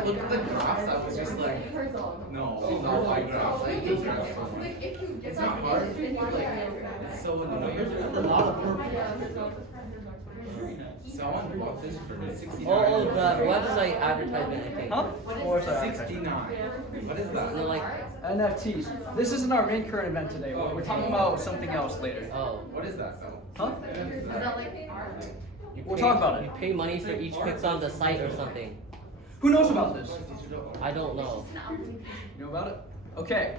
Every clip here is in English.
I looked at the graphs, I was just like, no, these are like graphs. Like, these are it's not hard. It's so annoying. There's a lot of purple. Someone bought this for $69. Oh, the website advertisement, I think. Huh? Or sorry. 69. What is that? They're like, NFTs. This isn't our main current event today. We're talking about something else later. oh. What is that though? Huh? Is that like art? We'll talk about it. You pay money for each pixel on the site or something. Who knows about this? I don't know. You know about it? Okay.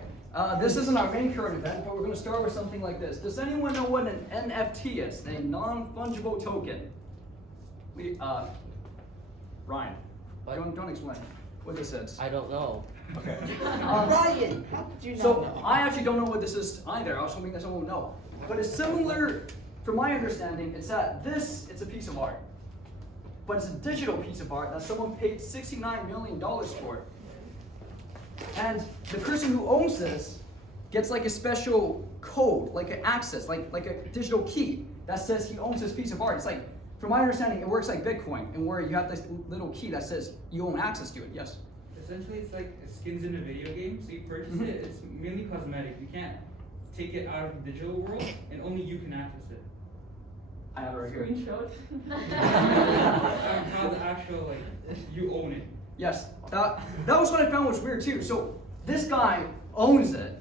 This isn't our main current event, but we're going to start with something like this. Does anyone know what an NFT is? A non-fungible token. Ryan, What? don't explain what this is. I don't know. Okay. Ryan, how did you So know? I actually don't know what this is either. I was hoping that someone would know. But it's similar, from my understanding, it's that it's a piece of art. But it's a digital piece of art that someone paid $69 million for. And the person who owns this gets like a special code, like an access, like a digital key that says he owns this piece of art. It's like, from my understanding, it works like Bitcoin, and where you have this little key that says you own access to it. Yes? Essentially, it's like skins in a video game. So you purchase it, it's mainly cosmetic. You can't take it out of the digital world, and only you can access it. I have it right here. How the actual, like, you own it. Yes, that was what I found was weird too. So this guy owns it,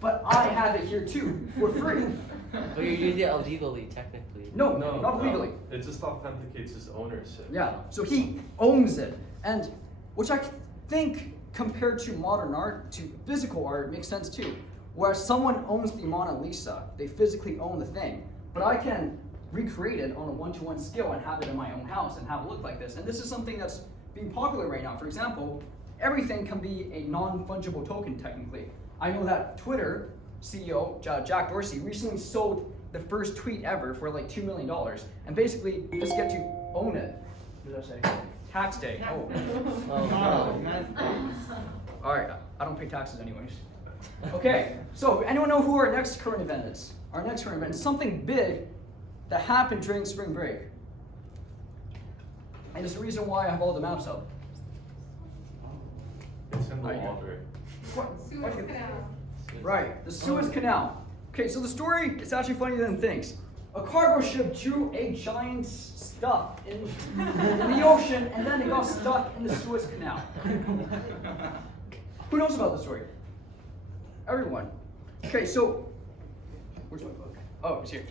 but I have it here too for free. But you're using it illegally, technically. No, not legally. It just authenticates his ownership. Yeah, so he owns it, and which I think compared to modern art, to physical art, makes sense too. Whereas someone owns the Mona Lisa, they physically own the thing, but I can recreate it on a one-to-one scale and have it in my own house and have it look like this. And this is something that's being popular right now. For example, everything can be a non-fungible token technically. I know that Twitter CEO Jack Dorsey recently sold the first tweet ever for like $2 million, and basically just get to own it. What did I say? Tax day. Oh. Oh, no. All right, I don't pay taxes anyways. Okay, so anyone know who our next current event is? Our next current event is something big that happened during spring break. And it's the reason why I have all the maps up. It's in the Right here. water. Suez Canal. Right, the Suez Canal. Okay, so the story is actually funnier than it thinks. A cargo ship drew a giant stuff in the ocean, and then it got stuck in the Suez Canal. Who knows about the story? Everyone. Okay, so where's my book? Oh, it's here.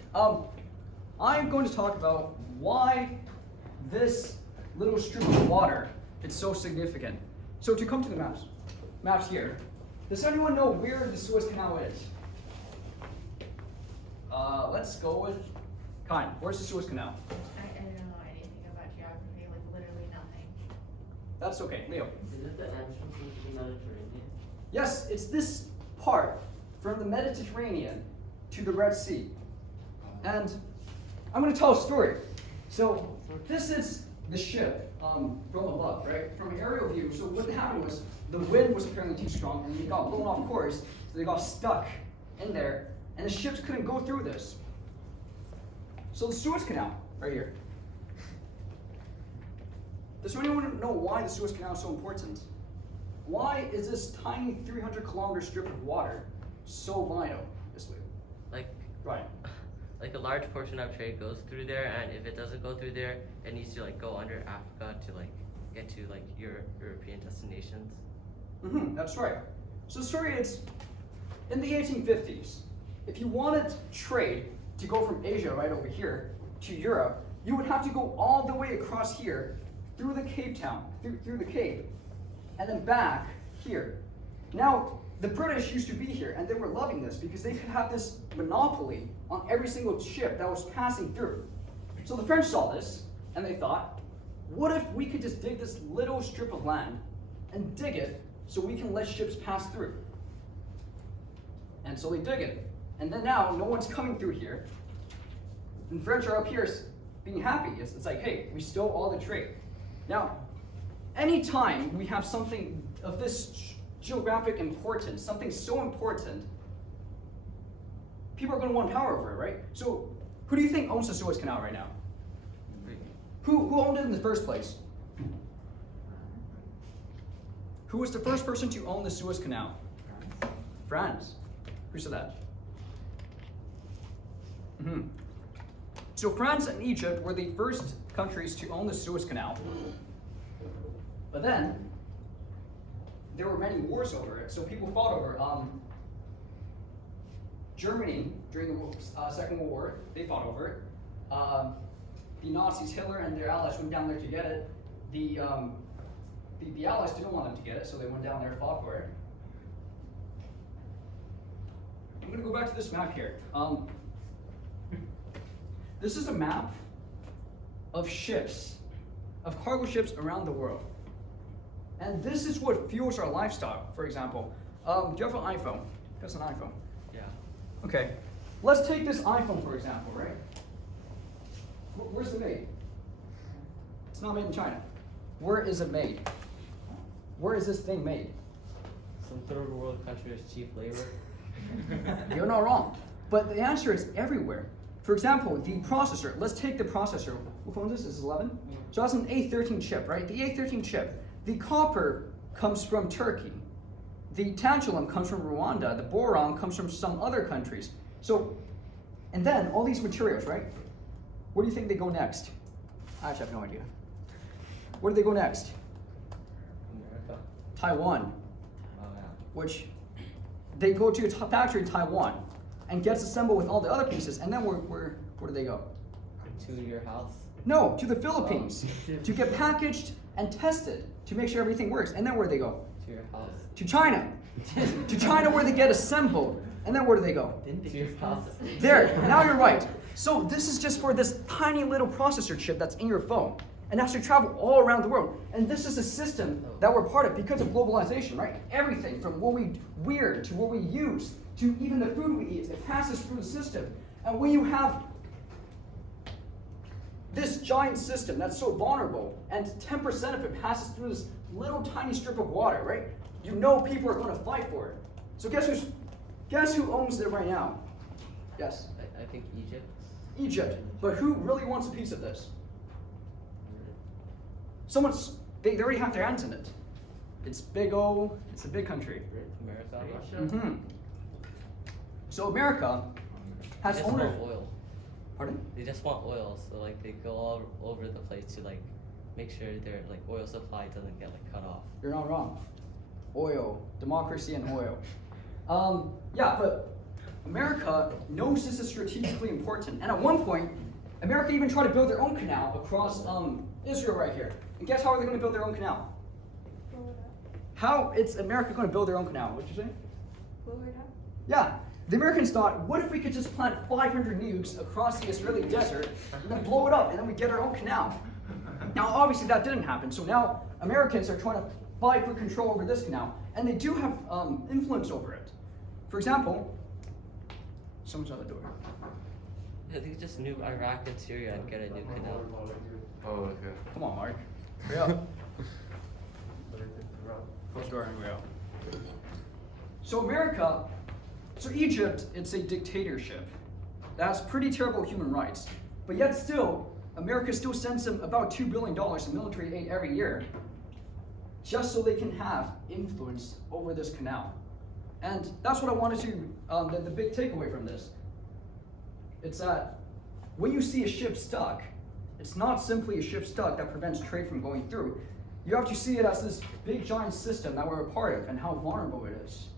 I'm going to talk about why this little strip of water is so significant. So to come to the maps here. Does anyone know where the Suez Canal is? Let's go with Kine. Where's the Suez Canal? I don't know anything about geography, like literally nothing. That's okay, Leo. Is it the entrance into the Mediterranean? Yes, it's this part from the Mediterranean to the Red Sea. And I'm going to tell a story. So this is the ship from above, right? From an aerial view. So what happened was the wind was apparently too strong, and it got blown off course, so they got stuck in there, and the ships couldn't go through this. So the Suez Canal, right here. Does anyone know why the Suez Canal is so important? Why is this tiny 300-kilometer strip of water so vital? This way. Like, Right. like a large portion of trade goes through there, and if it doesn't go through there, it needs to like go under Africa to like get to like European destinations. That's right. So the story is, in the 1850s, if you wanted trade to go from Asia right over here to Europe, you would have to go all the way across here through the Cape Town, through the Cape, and then back here. Now, the British used to be here, and they were loving this because they could have this monopoly on every single ship that was passing through. So the French saw this, and they thought, what if we could just dig this little strip of land and dig it so we can let ships pass through? And so they dig it. And then now, no one's coming through here. And French are up here being happy. It's like, hey, we stole all the trade. Now, anytime we have something of this geographic importance, something so important, people are going to want power over it, right? So, who do you think owns the Suez Canal right now? Who owned it in the first place? Who was the first person to own the Suez Canal? France. Who said that? So France and Egypt were the first countries to own the Suez Canal. But then, there were many wars over it, so people fought over it. Germany, during the Second World War, they fought over it. The Nazis, Hitler and their allies went down there to get it. The allies didn't want them to get it, so they went down there and fought for it. I'm going to go back to this map here. This is a map of ships, of cargo ships around the world. And this is what fuels our lifestyle, for example. Do you have an iPhone? That's an iPhone. Yeah. Okay. Let's take this iPhone, for example, right? Where's it made? It's not made in China. Where is it made? Where is this thing made? Some third world country is cheap labor. You're not wrong. But the answer is everywhere. For example, the processor. Let's take the processor. What phone is this? This is 11? So that's an A13 chip, right? The A13 chip. The copper comes from Turkey. The tantalum comes from Rwanda. The boron comes from some other countries. So, and then all these materials, right? Where do you think they go next? I actually have no idea. Where do they go next? America. Taiwan. Oh yeah. Which they go to a factory in Taiwan and gets assembled with all the other pieces, and then where do they go? To your house. No, to the Philippines to get packaged and tested to make sure everything works. And then where do they go? To your house. To China. To China where they get assembled. And then where do they go? To your house. There, now you're right. So this is just for this tiny little processor chip that's in your phone. And has to travel all around the world. And this is a system that we're part of because of globalization, right? Everything from what we wear to what we use to even the food we eat, it passes through the system. And when you have this giant system that's so vulnerable and 10% of it passes through this little tiny strip of water, right? You know people are going to fight for it. So guess who owns it right now? Yes? I think Egypt. Egypt. But who really wants a piece of this? They already have their hands in it. It's it's a big country. America. Russia. So America has They just owner. want oil. Pardon? They just want oil, so like they go all over the place to like make sure their like oil supply doesn't get like cut off. You're not wrong. Oil, democracy, and oil. Yeah, but America knows this is strategically important, and at one point, America even tried to build their own canal across Israel right here. And guess how are they going to build their own canal? How is America going to build their own canal? What'd you say? Blow it up. Yeah. The Americans thought, what if we could just plant 500 nukes across the Israeli desert and then blow it up and then we get our own canal? Now, obviously that didn't happen. So now Americans are trying to fight for control over this canal, and they do have influence over it. For example, someone's on the door. I think just nuke Iraq and Syria and get a new canal. Oh, okay. Come on, Mark. Hurry up. Close the door and we out. So Egypt, it's a dictatorship. That has pretty terrible human rights. But yet still, America still sends them about $2 billion in military aid every year, just so they can have influence over this canal. And that's what I wanted to, the big takeaway from this. It's that when you see a ship stuck, it's not simply a ship stuck that prevents trade from going through. You have to see it as this big giant system that we're a part of and how vulnerable it is.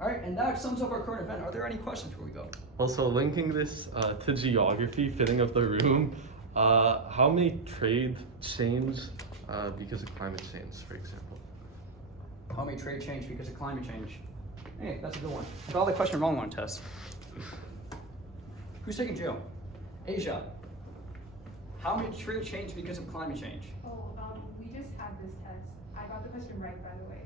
All right, and that sums up our current event. Are there any questions before we go? Also, linking this to geography, fitting up the room, how may trade change because of climate change, for example? How may trade change because of climate change? Hey, that's a good one. I got the question wrong on test. Who's taking Joe? Asia. How may trade change because of climate change? Oh, we just had this test. I got the question right, by the way.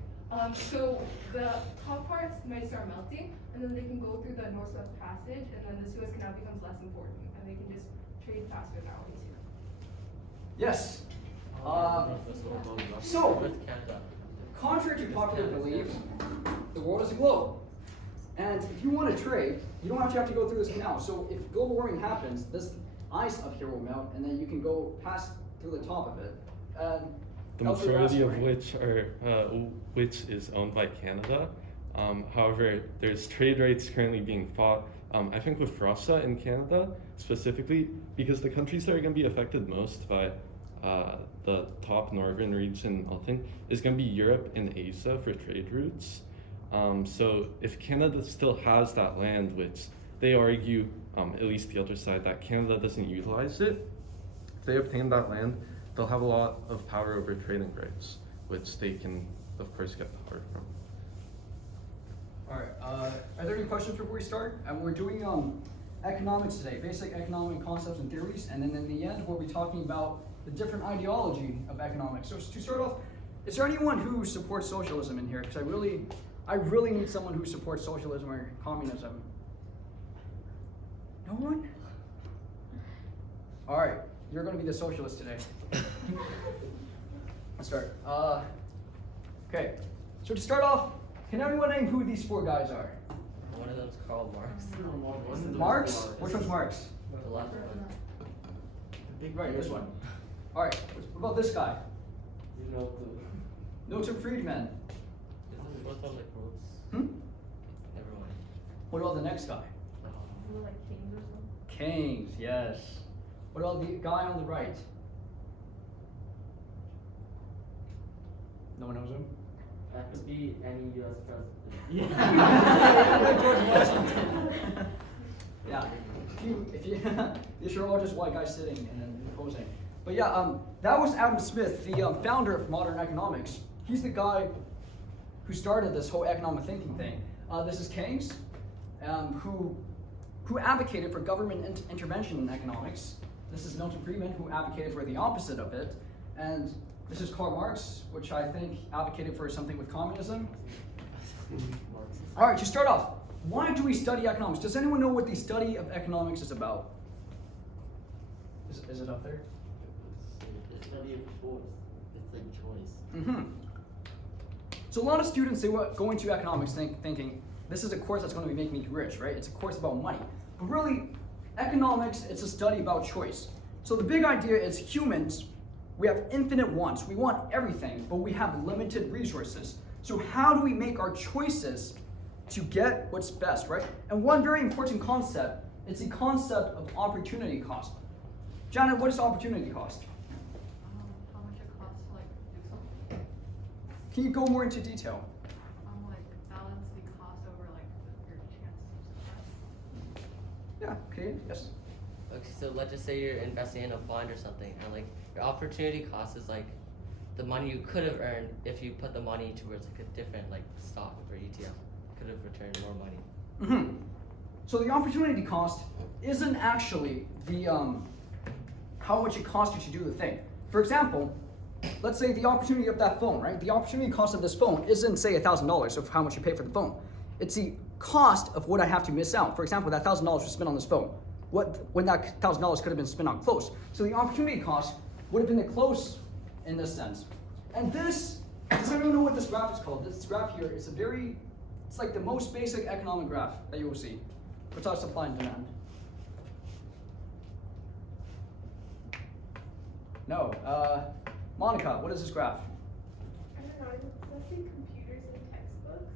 So the top parts might start melting, and then they can go through the North-South Passage, and then the Suez Canal becomes less important, and they can just trade faster that way too. Yes. So, contrary to popular belief, the world is a globe. And if you want to trade, you don't have to go through this canal. So if global warming happens, this ice up here will melt, and then you can go pass through the top of it. the That was what you're majority of asking, which is owned by Canada. However, there's trade rights currently being fought, I think with Russia and Canada specifically, because the countries that are going to be affected most by the top northern region, I think, is going to be Europe and Asia for trade routes. So if Canada still has that land, which they argue, at least the other side, that Canada doesn't utilize it, if they obtain that land, they'll have a lot of power over trading rights, which they can, of course, get power from. All right. Are there any questions before we start? And we're doing economics today, basic economic concepts and theories, and then in the end, we'll be talking about the different ideology of economics. So to start off, is there anyone who supports socialism in here? Because I really need someone who supports socialism or communism. No one? All right, you're going to be the socialist today. Let's start. Okay, so to start off, can anyone name who these four guys are? One of them's Karl Marx. Marx? Which one's Marx? The left one. Right, this one. All right, what about this guy? Milton Friedman. Isn't the fourth one like Rhodes? Never mind. What about the next guy? Like Keynes or something? Keynes, yes. What about the guy on the right? No one knows him? That could be any U.S. president. Yeah. If you these are all just white guys sitting and then posing. But yeah, that was Adam Smith, the founder of modern economics. He's the guy who started this whole economic thinking thing. This is Keynes, who advocated for government intervention in economics. This is Milton Friedman, who advocated for the opposite of it. And this is Karl Marx, which I think advocated for something with communism. All right, to start off, why do we study economics? Does anyone know what the study of economics is about? Is it up there? The study of choice. It's like choice. Mm-hmm. So a lot of students, they go into economics thinking, this is a course that's going to make me rich, right? It's a course about money. But really, economics, it's a study about choice. So the big idea is humans, we have infinite wants. We want everything, but we have limited resources. So how do we make our choices to get what's best, right? And one very important concept is the concept of opportunity cost. Janet, what is opportunity cost? How much it costs to like do something. Can you go more into detail? Like balance the cost over like your chance of success. Yeah, okay, yes. Okay, so let's just say you're investing in a fund or something, and like your opportunity cost is like the money you could have earned if you put the money towards like a different like stock or ETF. Could have returned more money. Mm-hmm. So the opportunity cost isn't actually the how much it costs you to do the thing. For example, let's say the opportunity of that phone, right? The opportunity cost of this phone isn't say $1,000 of how much you pay for the phone. It's the cost of what I have to miss out. For example, that $1,000 was spent on this phone. When that $1,000 could have been spent on clothes. So the opportunity cost would have been the clothes in this sense. And this, does anyone know what this graph is called? This graph here is it's like the most basic economic graph that you will see. Besides supply and demand. No. Monica, what is this graph? I don't know, does that say computers and textbooks?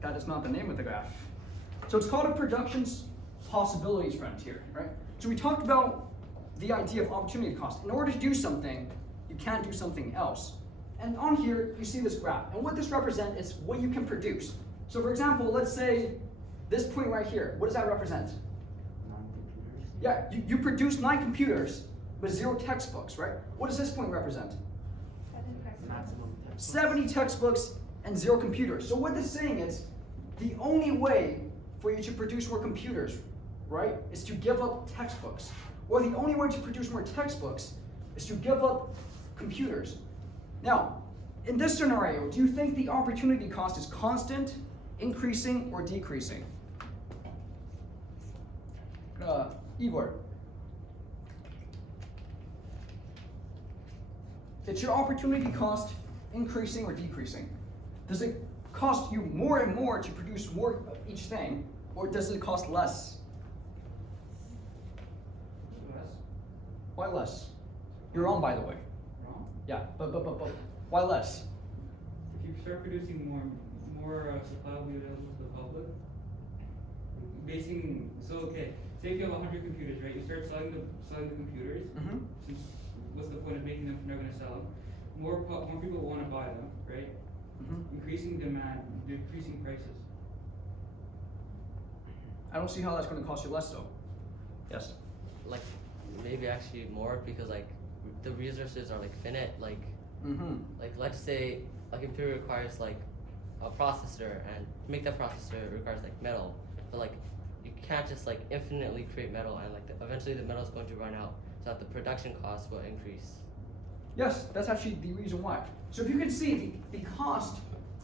That is not the name of the graph. So it's called a production's possibilities frontier, right? So we talked about the idea of opportunity cost. In order to do something, you can't do something else. And on here, you see this graph. And what this represents is what you can produce. So for example, let's say this point right here, what does that represent? 9 computers. Yeah, you produce 9 computers, but 0 textbooks, right? What does this point represent? Maximum textbooks. 70 textbooks and 0 computers. So what this is saying is, the only way for you to produce more computers, right, is to give up textbooks. Or the only way to produce more textbooks is to give up computers. Now, in this scenario, do you think the opportunity cost is constant, increasing, or decreasing? Igor. Is your opportunity cost increasing or decreasing? Does it cost you more and more to produce more of each thing, or does it cost less? Less. Why less? You're wrong, by the way. Wrong. Yeah, but why less? If you start producing more supply will be available to the public. Okay, say if you have 100 computers, right? You start selling the computers. Mm-hmm. Since what's the point of making them if you're not going to sell them? More people want to buy them, right? Mm-hmm. Increasing demand, decreasing prices. I don't see how that's going to cost you less though. Yes. Like maybe actually more because like the resources are like finite. Like Mm-hmm. like let's say a computer requires like a processor, and to make that processor requires like metal. But like you can't just like infinitely create metal, and like eventually the metal is going to run out, so that the production cost will increase. Yes, that's actually the reason why. So if you can see the cost,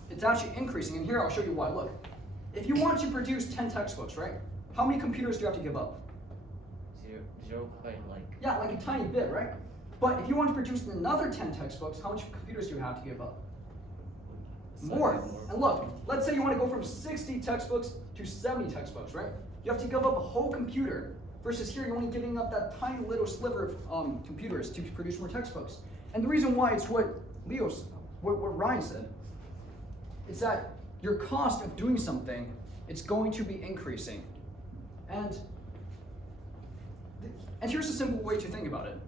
it's actually increasing, and here I'll show you why. Look, if you want to produce 10 textbooks, right? How many computers do you have to give up? 0 point like Yeah, like a tiny bit, right? But if you want to produce another 10 textbooks, how much computers do you have to give up? More. And look, let's say you want to go from 60 textbooks to 70 textbooks, right? You have to give up a whole computer, versus here you're only giving up that tiny little sliver of computers to produce more textbooks. And the reason why it's what Ryan said, it's that your cost of doing something, it's going to be increasing. And here's a simple way to think about it.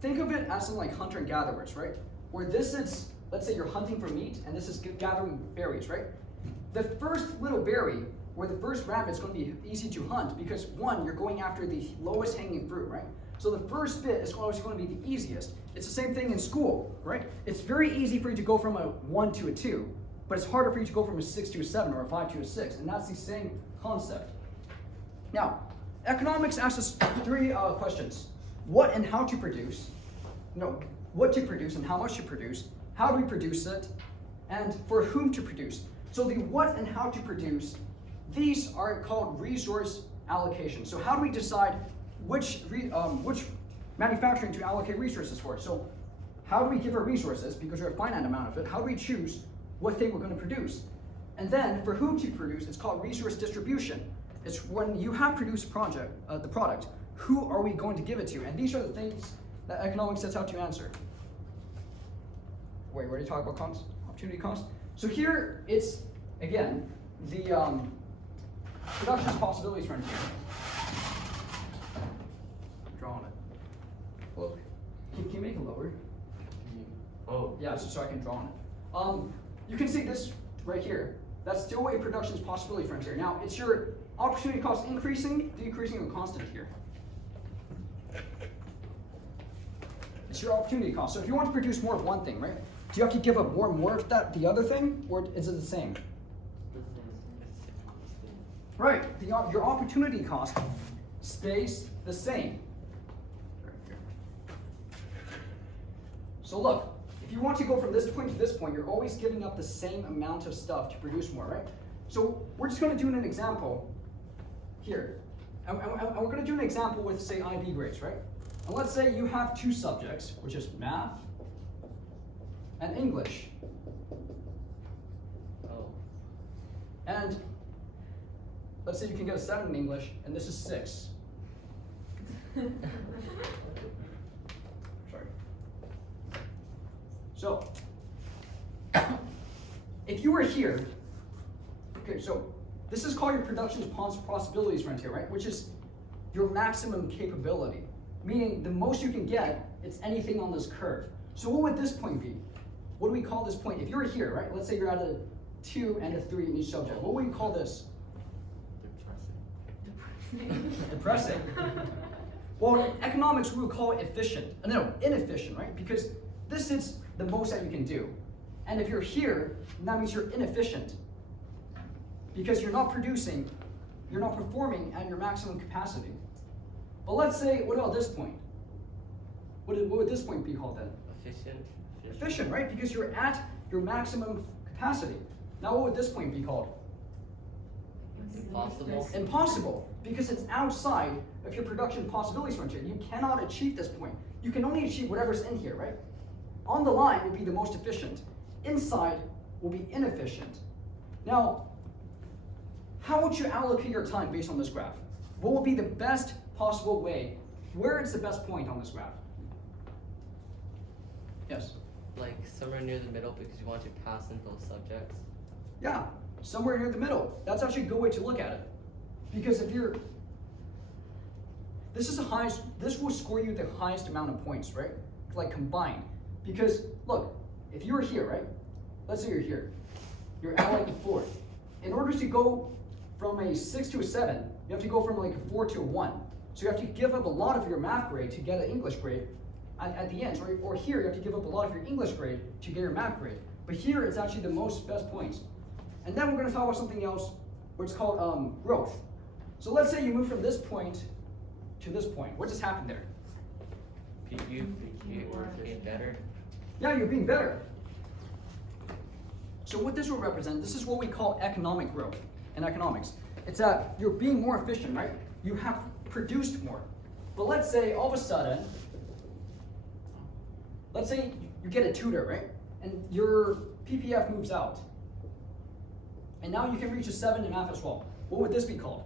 Think of it as in like hunter and gatherers, right? Where this is, let's say you're hunting for meat, and this is gathering berries, right? The first little berry, or the first rabbit, is going to be easy to hunt because one, you're going after the lowest hanging fruit, right? So the first bit is always going to be the easiest. It's the same thing in school, right? It's very easy for you to go from a 1 to a 2, but it's harder for you to go from a 6 to a 7 or a 5 to a 6, and that's the same concept. Now, economics asks us 3 questions. What and how to produce, what to produce and how much to produce, how do we produce it, and for whom to produce. So the what and how to produce, these are called resource allocation. So how do we decide which manufacturing to allocate resources for? So how do we give our resources, because we have a finite amount of it, how do we choose what thing we're going to produce? And then for whom to produce, it's called resource distribution. It's when you have produced the product, who are we going to give it to? And these are the things that economics sets out to answer. Wait, we already talked about opportunity cost? So here it's, again, the production possibilities frontier. Drawing it. Look, can you make it lower? oh Yeah, so I can draw on it. You can see this right here. That's still a production's possibility frontier. Now, it's your opportunity cost increasing, decreasing, or constant here. It's your opportunity cost. So if you want to produce more of one thing, right? Do you have to give up more of the other thing, or is it the same? Right. Your opportunity cost stays the same. So look, if you want to go from this point to this point, you're always giving up the same amount of stuff to produce more, right? So we're just going to do an example here. And we're going to do an example with, say, IB grades, right? And let's say you have 2 subjects, which is math and English. oh And let's say you can get a 7 in English, and this is 6. Sorry. So, if you were here, okay, so this is called your production's possibilities frontier, right? Which is your maximum capability. Meaning the most you can get, it's anything on this curve. So what would this point be? What do we call this point? If you're here, right? Let's say you're at a 2 and a 3 in each subject. What would we call this? Depressing. Well, in economics, we would call it efficient. No, inefficient, right? Because this is the most that you can do. And if you're here, that means you're inefficient. Because you're not producing, you're not performing at your maximum capacity. But let's say, what about this point? What would this point be called then? efficient Efficient, right? Because you're at your maximum capacity. Now what would this point be called? Impossible. Impossible, because it's outside of your production possibilities frontier. You cannot achieve this point. You can only achieve whatever's in here, right? On the line will be the most efficient. Inside will be inefficient. Now, how would you allocate your time based on this graph? What would be the best possible way? Where is the best point on this graph? Yes. Like somewhere near the middle because you want to pass in both subjects. Yeah, somewhere near the middle. That's actually a good way to look at it. Because if you're, this will score you the highest amount of points, right? Like combined. Because look, if you're here, right? Let's say you're here. You're at like a 4. In order to go from a 6 to a 7, you have to go from like a 4 to a 1. So you have to give up a lot of your math grade to get an English grade at the end. Or here, you have to give up a lot of your English grade to get your math grade. But here, it's actually the best points. And then we're going to talk about something else, which is called growth. So let's say you move from this point to this point. What just happened there? You're being better. Yeah, you're being better. So what this will represent, this is what we call economic growth in economics. It's that you're being more efficient, right? You have produced more. But let's say all of a sudden, let's say you get a tutor, right? And your PPF moves out. And now you can reach a 7 in math as well. What would this be called?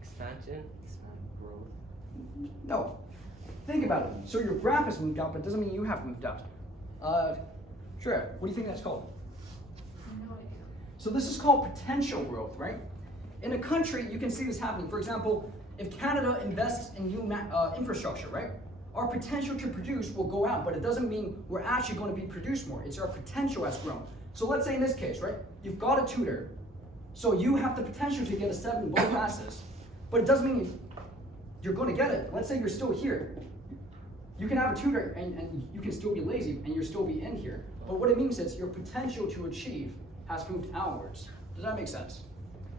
Expansion. Growth. No. Think about it. So your graph has moved out, but it doesn't mean you have moved out. Sure. What do you think that's called? No idea. So this is called potential growth, right? In a country, you can see this happening. For example, if Canada invests in new infrastructure, right? Our potential to produce will go out, but it doesn't mean we're actually going to be produced more. It's our potential has grown. So let's say in this case, right? You've got a tutor, so you have the potential to get a 7 in both classes, but it doesn't mean you're going to get it. Let's say you're still here. You can have a tutor and you can still be lazy and you'll still be in here. But what it means is your potential to achieve has moved outwards. Does that make sense?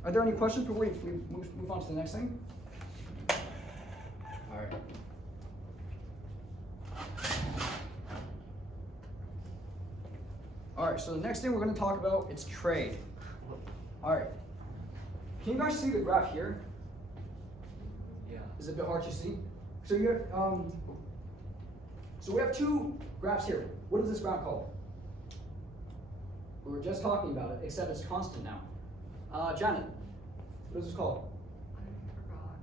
Are there any questions before we move on to the next thing? All right. All right, so the next thing we're going to talk about is trade. All right. Can you guys see the graph here? Yeah. Is it a bit hard to see? So you have, so we have 2 graphs here. What is this graph called? We were just talking about it, except it's constant now. Janet, what is this called? I forgot.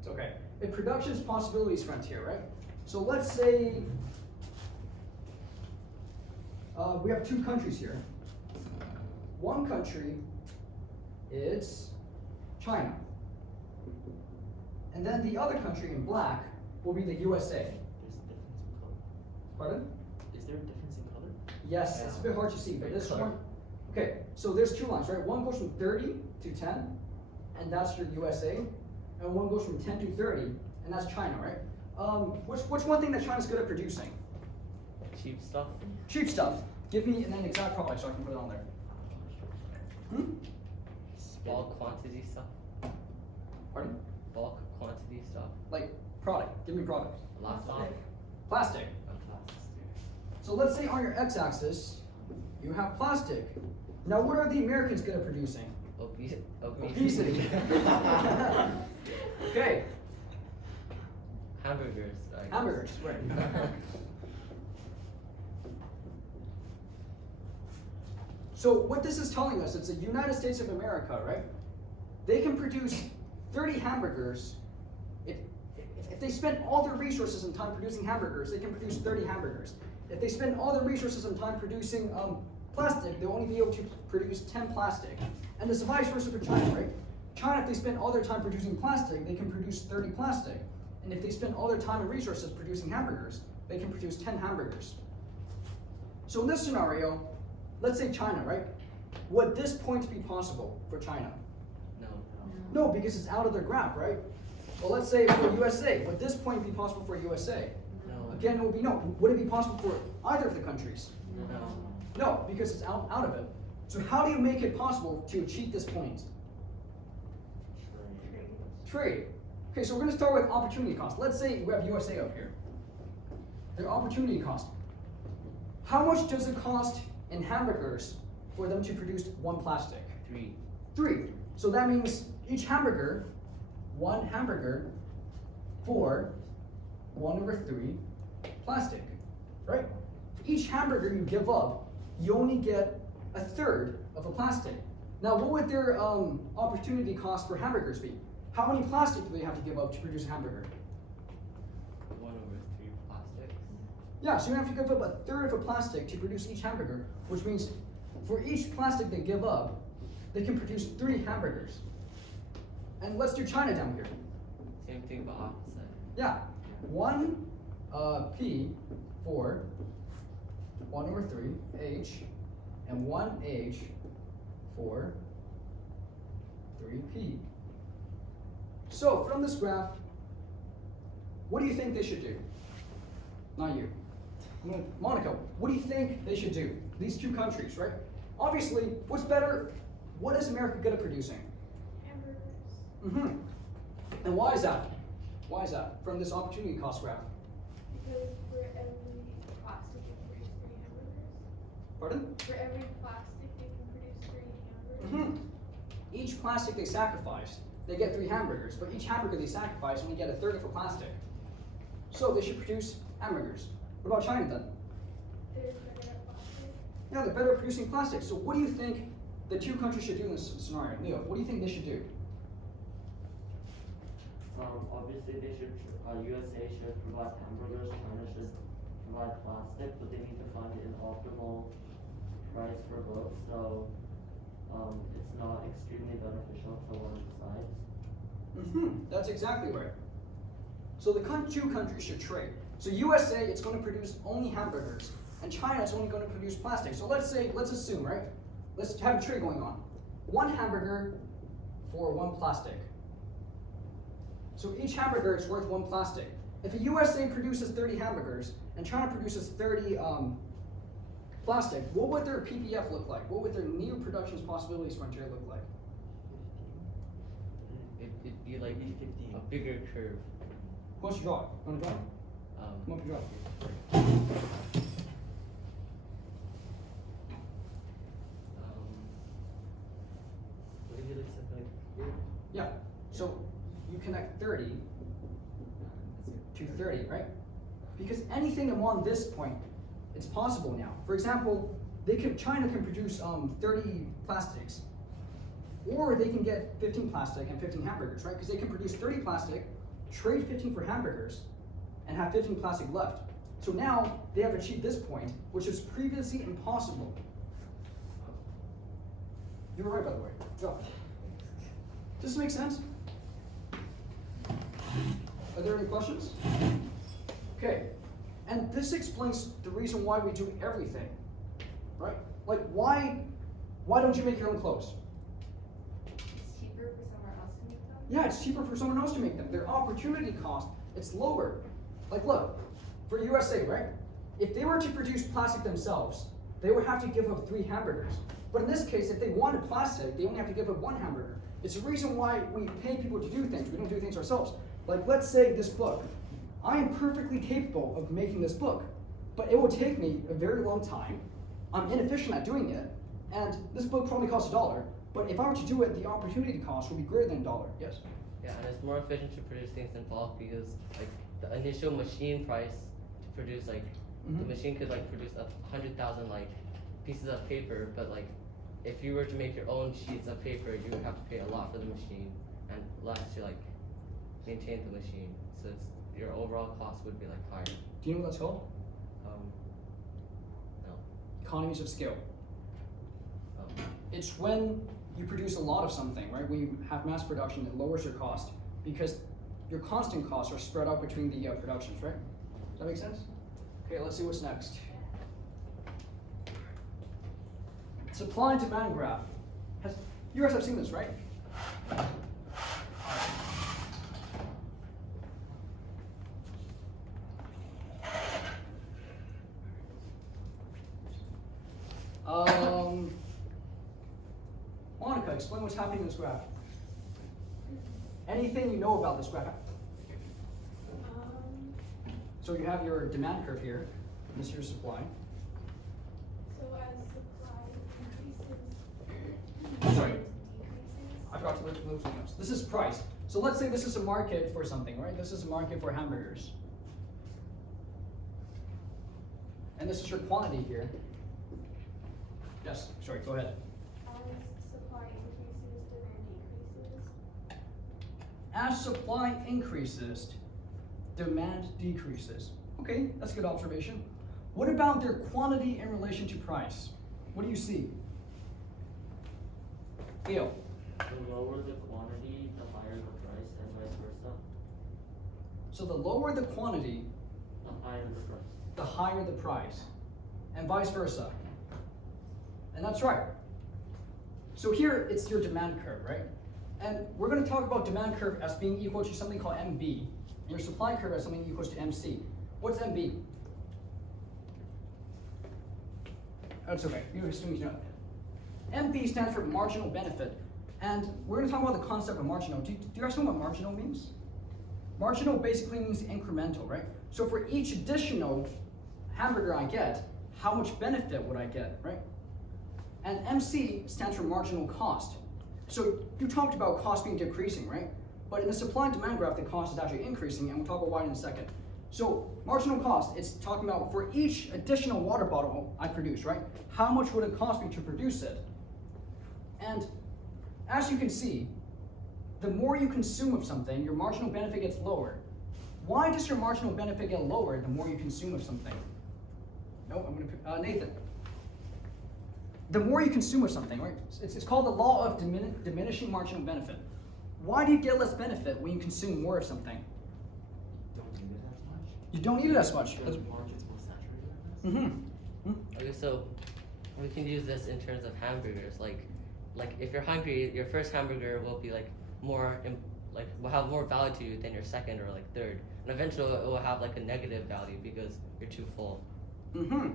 It's okay. A production's possibilities frontier, right? So let's say we have 2 countries here. One country is China. And then the other country in black will be the USA. Pardon? Is there a difference in color? Yes, it's a bit hard to see, but this Color. one. Okay, so there's 2 lines, right? One goes from 30 to 10, and that's your USA. And one goes from 10 to 30, and that's China, right? What's one thing that China's good at producing? Cheap stuff. Cheap stuff. Give me an exact product so I can put it on there. Bulk quantity stuff. Pardon? Bulk quantity stuff. Like product. Give me product. Laptop. Plastic. So let's say on your x-axis, you have plastic. Now what are the Americans good at producing? Obesity. Okay. Hamburgers. I guess. Hamburgers, right. So what this is telling us, it's the United States of America, right? They can produce 30 hamburgers. If they spend all their resources and time producing hamburgers, they can produce 30 hamburgers. If they spend all their resources and time producing plastic, they'll only be able to produce 10 plastic. And it's vice versa for China, right? China, if they spend all their time producing plastic, they can produce 30 plastic. And if they spend all their time and resources producing hamburgers, they can produce 10 hamburgers. So in this scenario, let's say China, right? Would this point be possible for China? No. No, because it's out of their graph, right? Well, let's say for USA, would this point be possible for USA? No. Again, it would be no. Would it be possible for either of the countries? No. No, because it's out of it. So how do you make it possible to achieve this point? Trade. Okay, so we're going to start with opportunity cost. Let's say we have USA up here. Their opportunity cost. How much does it cost in hamburgers for them to produce 1 plastic? 3. So that means each hamburger, 1 hamburger for 1/3 plastic, right? For each hamburger you give up, you only get 1/3 of a plastic. Now, what would their opportunity cost for hamburgers be? How many plastic do they have to give up to produce a hamburger? 1/3 plastics. Yeah, so you have to give up a third of a plastic to produce each hamburger, which means for each plastic they give up, they can produce 3 hamburgers. And let's do China down here. Same thing but opposite. Yeah, 1 P for 1 over 3 H, and 1 H for 3 P. So from this graph, what do you think they should do? Not you. Monica, what do you think they should do? These 2 countries, right? Obviously, what's better? What is America good at producing? Hamburgers. And why is that? Why is that? From this opportunity cost graph. Because for every plastic they can produce 3 hamburgers. Pardon? For every plastic they can produce 3 hamburgers. Each plastic they sacrifice, they get 3 hamburgers, but each hamburger they sacrifice only get a third of a plastic. So they should produce hamburgers. What about China then? They're better at plastic. Yeah, they're better at producing plastic. So what do you think the 2 countries should do in this scenario? Leo, what do you think they should do? Obviously they should, USA should provide hamburgers, China should provide plastic, but they need to find an optimal price for both, so it's not extremely beneficial to one of the sides. That's exactly right. So the 2 countries should trade. So USA, it's going to produce only hamburgers, and China is only going to produce plastic. So let's assume, right? Let's have a trade going on. 1 hamburger for 1 plastic. So each hamburger is worth 1 plastic. If the USA produces 30 hamburgers and China produces 30 plastic, what would their PPF look like? What would their new productions possibilities frontier look like? It'd be like a bigger curve. Who wants to draw it? You want to draw it? Come up and draw it. What if you like something like here? Yeah. So you connect 30 to 30, right? Because anything along this point, it's possible now. For example, China can produce 30 plastics, or they can get 15 plastic and 15 hamburgers, right? Because they can produce 30 plastic, trade 15 for hamburgers, and have 15 plastic left. So now they have achieved this point, which is previously impossible. You were right, by the way. Go. Does this make sense? Are there any questions? Okay, and this explains the reason why we do everything, right? Like, why don't you make your own clothes? It's cheaper for someone else to make them. Yeah, it's cheaper for someone else to make them. Their opportunity cost, it's lower. Like, look, for USA, right? If they were to produce plastic themselves, they would have to give up 3 hamburgers. But in this case, if they wanted plastic, they only have to give up 1 hamburger. It's the reason why we pay people to do things. We don't do things ourselves. Like, let's say this book. I am perfectly capable of making this book, but it will take me a very long time. I'm inefficient at doing it, and this book probably costs $1. But if I were to do it, the opportunity cost would be greater than $1. Yes? Yeah, and it's more efficient to produce things in bulk because like the initial machine price to produce like the machine could like produce 100,000 like pieces of paper, but like if you were to make your own sheets of paper, you would have to pay a lot for the machine and less to like maintain the machine. So it's your overall cost would be like higher. Do you know what that's called? No. Economies of scale. Oh. It's when you produce a lot of something, right? When you have mass production, it lowers your cost because your constant costs are spread out between the productions, right? Does that make sense? Okay, let's see what's next. Supply and demand graph. You guys have seen this, right? Monica, explain what's happening in this graph. Anything you know about this graph? So you have your demand curve here. This is your supply. So as supply increases, Sorry, decreases. I forgot to move something else. This is price. So let's say this is a market for something, right? This is a market for hamburgers. And this is your quantity here. Yes, sorry, go ahead. As supply increases, demand decreases. As supply increases, demand decreases. Okay, that's a good observation. What about their quantity in relation to price? What do you see? Leo. The lower the quantity, the higher the price, and vice versa. So the lower the quantity, The higher the price. the higher the price, and vice versa. And that's right. So here it's your demand curve, right? And we're going to talk about demand curve as being equal to something called MB, and your supply curve as something equals to MC. What's MB? That's okay. You just need to know. MB stands for marginal benefit, and we're going to talk about the concept of marginal. Do you guys know what marginal means? Marginal basically means incremental, right? So for each additional hamburger I get, how much benefit would I get, right? And MC stands for marginal cost. So you talked about cost being decreasing, right? But in the supply and demand graph, the cost is actually increasing, and we'll talk about why in a second. So marginal cost, it's talking about for each additional water bottle I produce, right? How much would it cost me to produce it? And as you can see, the more you consume of something, your marginal benefit gets lower. Why does your marginal benefit get lower the more you consume of something? No, I'm gonna pick, Nathan. The more you consume of something, right? It's called the law of diminishing marginal benefit. Why do you get less benefit when you consume more of something? Don't need it as much. You don't need it as much. Because market's more saturated, I guess. Mm-hmm. Okay, so we can use this in terms of hamburgers. Like if you're hungry, your first hamburger will be like will have more value to you than your second or like third, and eventually it will have like a negative value because you're too full. Mm-hmm.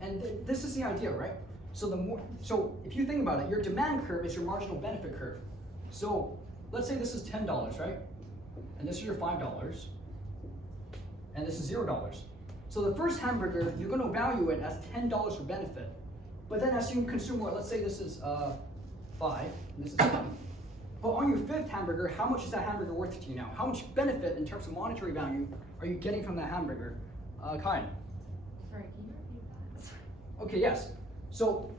And this is the idea, right? So if you think about it, your demand curve is your marginal benefit curve. So let's say this is $10, right? And this is your $5, and this is $0. So the first hamburger, you're going to value it as $10 for benefit. But then as you consume more, let's say this is 5, and this is 10. But on your fifth hamburger, how much is that hamburger worth to you now? How much benefit in terms of monetary value are you getting from that hamburger? Kyle. Sorry, can you repeat that? Okay, yes. So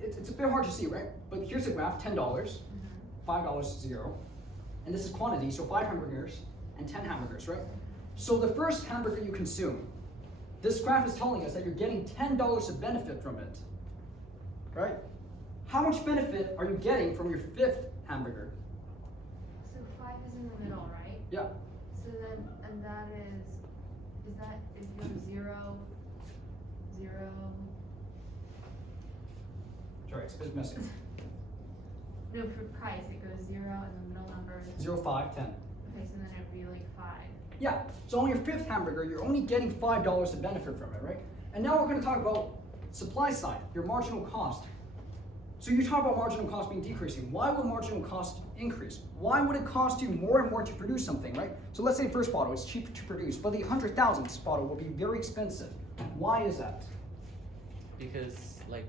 it's a bit hard to see, right? But here's the graph, $10, $5 is 0. And this is quantity, so 5 hamburgers and 10 hamburgers, right? So the first hamburger you consume, this graph is telling us that you're getting $10 of benefit from it, right? How much benefit are you getting from your fifth hamburger? So 5 is in the middle, right? Yeah. So then, and that is you have 0, 0. Sorry, it's a bit messy. No, for price, it goes 0 and the middle number is. 0, 5, 10. Okay, so then it'd be like 5. Yeah, so on your fifth hamburger, you're only getting $5 of benefit from it, right? And now we're going to talk about supply side, your marginal cost. So you talk about marginal cost being decreasing. Why would marginal cost increase? Why would it cost you more and more to produce something, right? So let's say first bottle is cheap to produce, but the 100,000th bottle will be very expensive. Why is that? Because like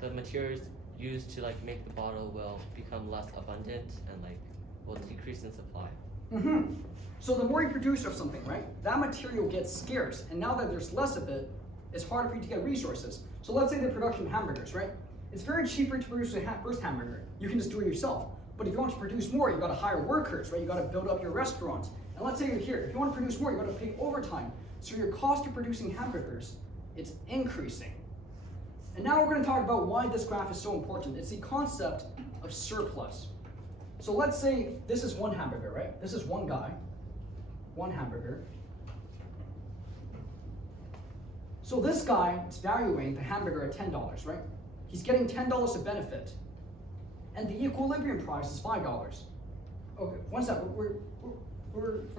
the materials used to like make the bottle will become less abundant and like will decrease in supply. Mm-hmm. So the more you produce of something, right, that material gets scarce, and now that there's less of it, it's harder for you to get resources. So let's say the production of hamburgers, right? It's very cheap for you to produce a first hamburger. You can just do it yourself. But if you want to produce more, you got to hire workers, right? You got to build up your restaurant. And let's say you're here. If you want to produce more, you got to pay overtime. So your cost of producing hamburgers, it's increasing. And now we're going to talk about why this graph is so important. It's the concept of surplus. So let's say this is one hamburger, right? This is one guy, one hamburger. So this guy is valuing the hamburger at $10, right? He's getting $10 of benefit. And the equilibrium price is $5. Okay, one second. We're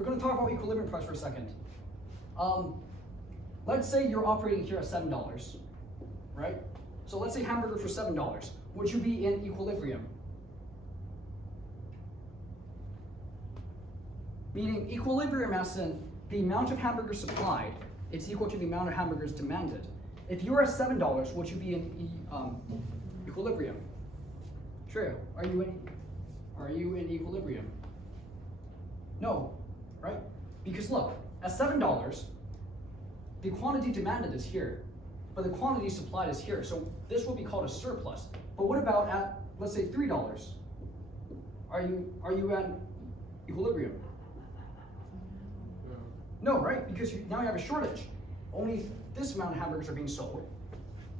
going to talk about equilibrium price for a second. Let's say you're operating here at $7, right? So let's say hamburgers for $7. Would you be in equilibrium? Meaning equilibrium as in the amount of hamburgers supplied, it's equal to the amount of hamburgers demanded. If you're at $7, would you be in equilibrium? True. Are you in equilibrium? No, right? Because look, at $7, the quantity demanded is here, but the quantity supplied is here. So this will be called a surplus. But what about at, let's say, $3? Are you at equilibrium? No, right? Because now you have a shortage. only this amount of hamburgers are being sold,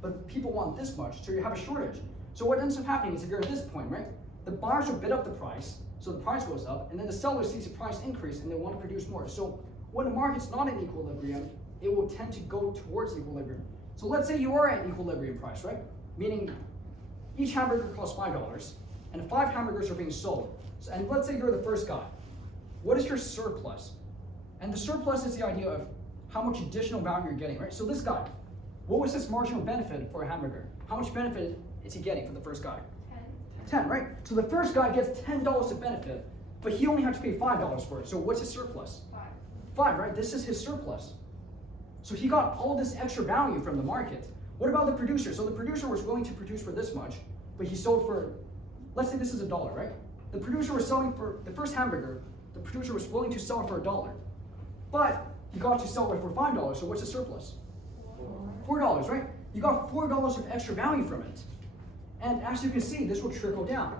but people want this much, so you have a shortage. So what ends up happening is if you're at this point, right, the buyers will bid up the price, so the price goes up, and then the seller sees the price increase and they want to produce more. So when the market's not in equilibrium, it will tend to go towards equilibrium. So let's say you are at equilibrium price, right? Meaning each hamburger costs $5 and 5 hamburgers are being sold. So, and let's say you're the first guy. What is your surplus? And the surplus is the idea of how much additional value you're getting, right? So this guy, what was his marginal benefit for a hamburger? How much benefit is he getting for the first guy? 10, right? So the first guy gets $10 of benefit, but he only had to pay $5 for it. So what's his surplus? 5, right? This is his surplus. So he got all this extra value from the market. What about the producer? So the producer was willing to produce for this much, but he sold for, let's say this is $1, right? The producer was selling for the first hamburger, the producer was willing to sell it for $1. But he got to sell it for $5, so what's the surplus? $4, right? You got $4 of extra value from it. And as you can see, this will trickle down.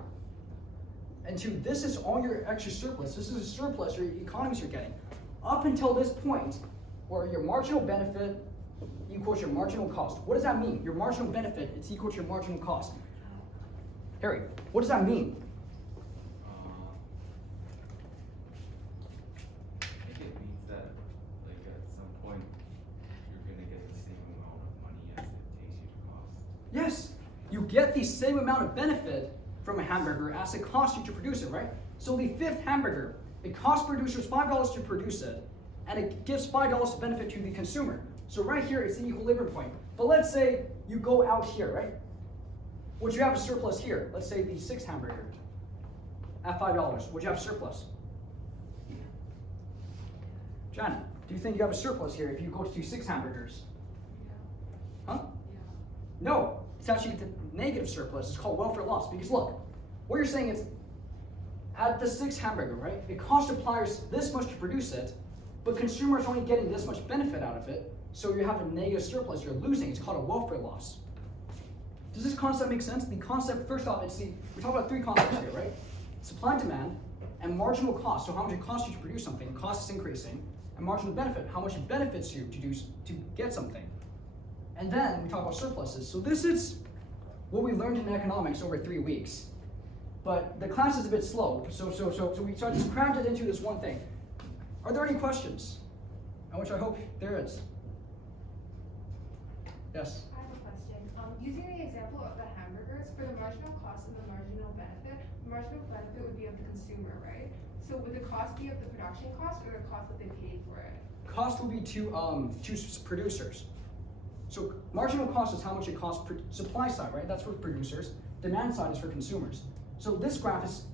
And this is all your extra surplus. This is a surplus your economies are getting. Up until this point, where your marginal benefit equals your marginal cost. What does that mean? Your marginal benefit is equal to your marginal cost. Harry, what does that mean? I think it means that, like, at some point, you're gonna get the same amount of money as it takes you to cost. Yes, you get the same amount of benefit from a hamburger as it costs you to produce it, right? So the 5th hamburger, it costs producers $5 to produce it, and it gives $5 of benefit to the consumer. So right here, it's the equilibrium point. But let's say you go out here, right? Would you have a surplus here? Let's say the 6th hamburger at $5. Would you have a surplus? Janet, do you think you have a surplus here if you go to 6 hamburgers? Huh? No, it's actually the negative surplus. It's called welfare loss. Because look, what you're saying is, at the 6th hamburger, right? It cost suppliers this much to produce it, but consumers are only getting this much benefit out of it. So you have a negative surplus. You're losing. It's called a welfare loss. Does this concept make sense? The concept, first off, we're talking about 3 concepts here, right? Supply and demand, and marginal cost. So how much it costs you to produce something. Cost is increasing. And marginal benefit, how much it benefits you to get something. And then we talk about surpluses. So this is what we learned in economics over 3 weeks. But the class is a bit slow, so I just crammed it into this one thing. Are there any questions? Which I hope there is. Yes? I have a question. Using the example of the hamburgers, for the marginal cost and the marginal benefit would be of the consumer, right? So would the cost be of the production cost or the cost that they paid for it? Cost will be to producers. So marginal cost is how much it costs supply side, right? That's for producers. Demand side is for consumers. So this graph is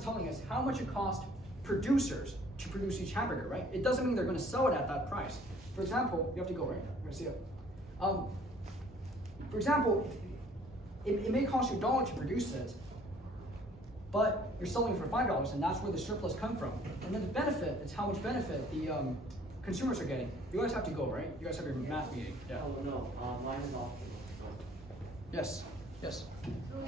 telling us how much it costs producers to produce each hamburger, right? It doesn't mean they're going to sell it at that price. For example, you have to go, right? We're going to see it. For example, it may cost you $1 to produce it, but you're selling it for $5, and that's where the surplus comes from. And then the benefit, it's how much benefit the consumers are getting. You guys have to go, right? You guys have your math meeting. Yeah. Oh no, mine is off. Yes. Yes. So,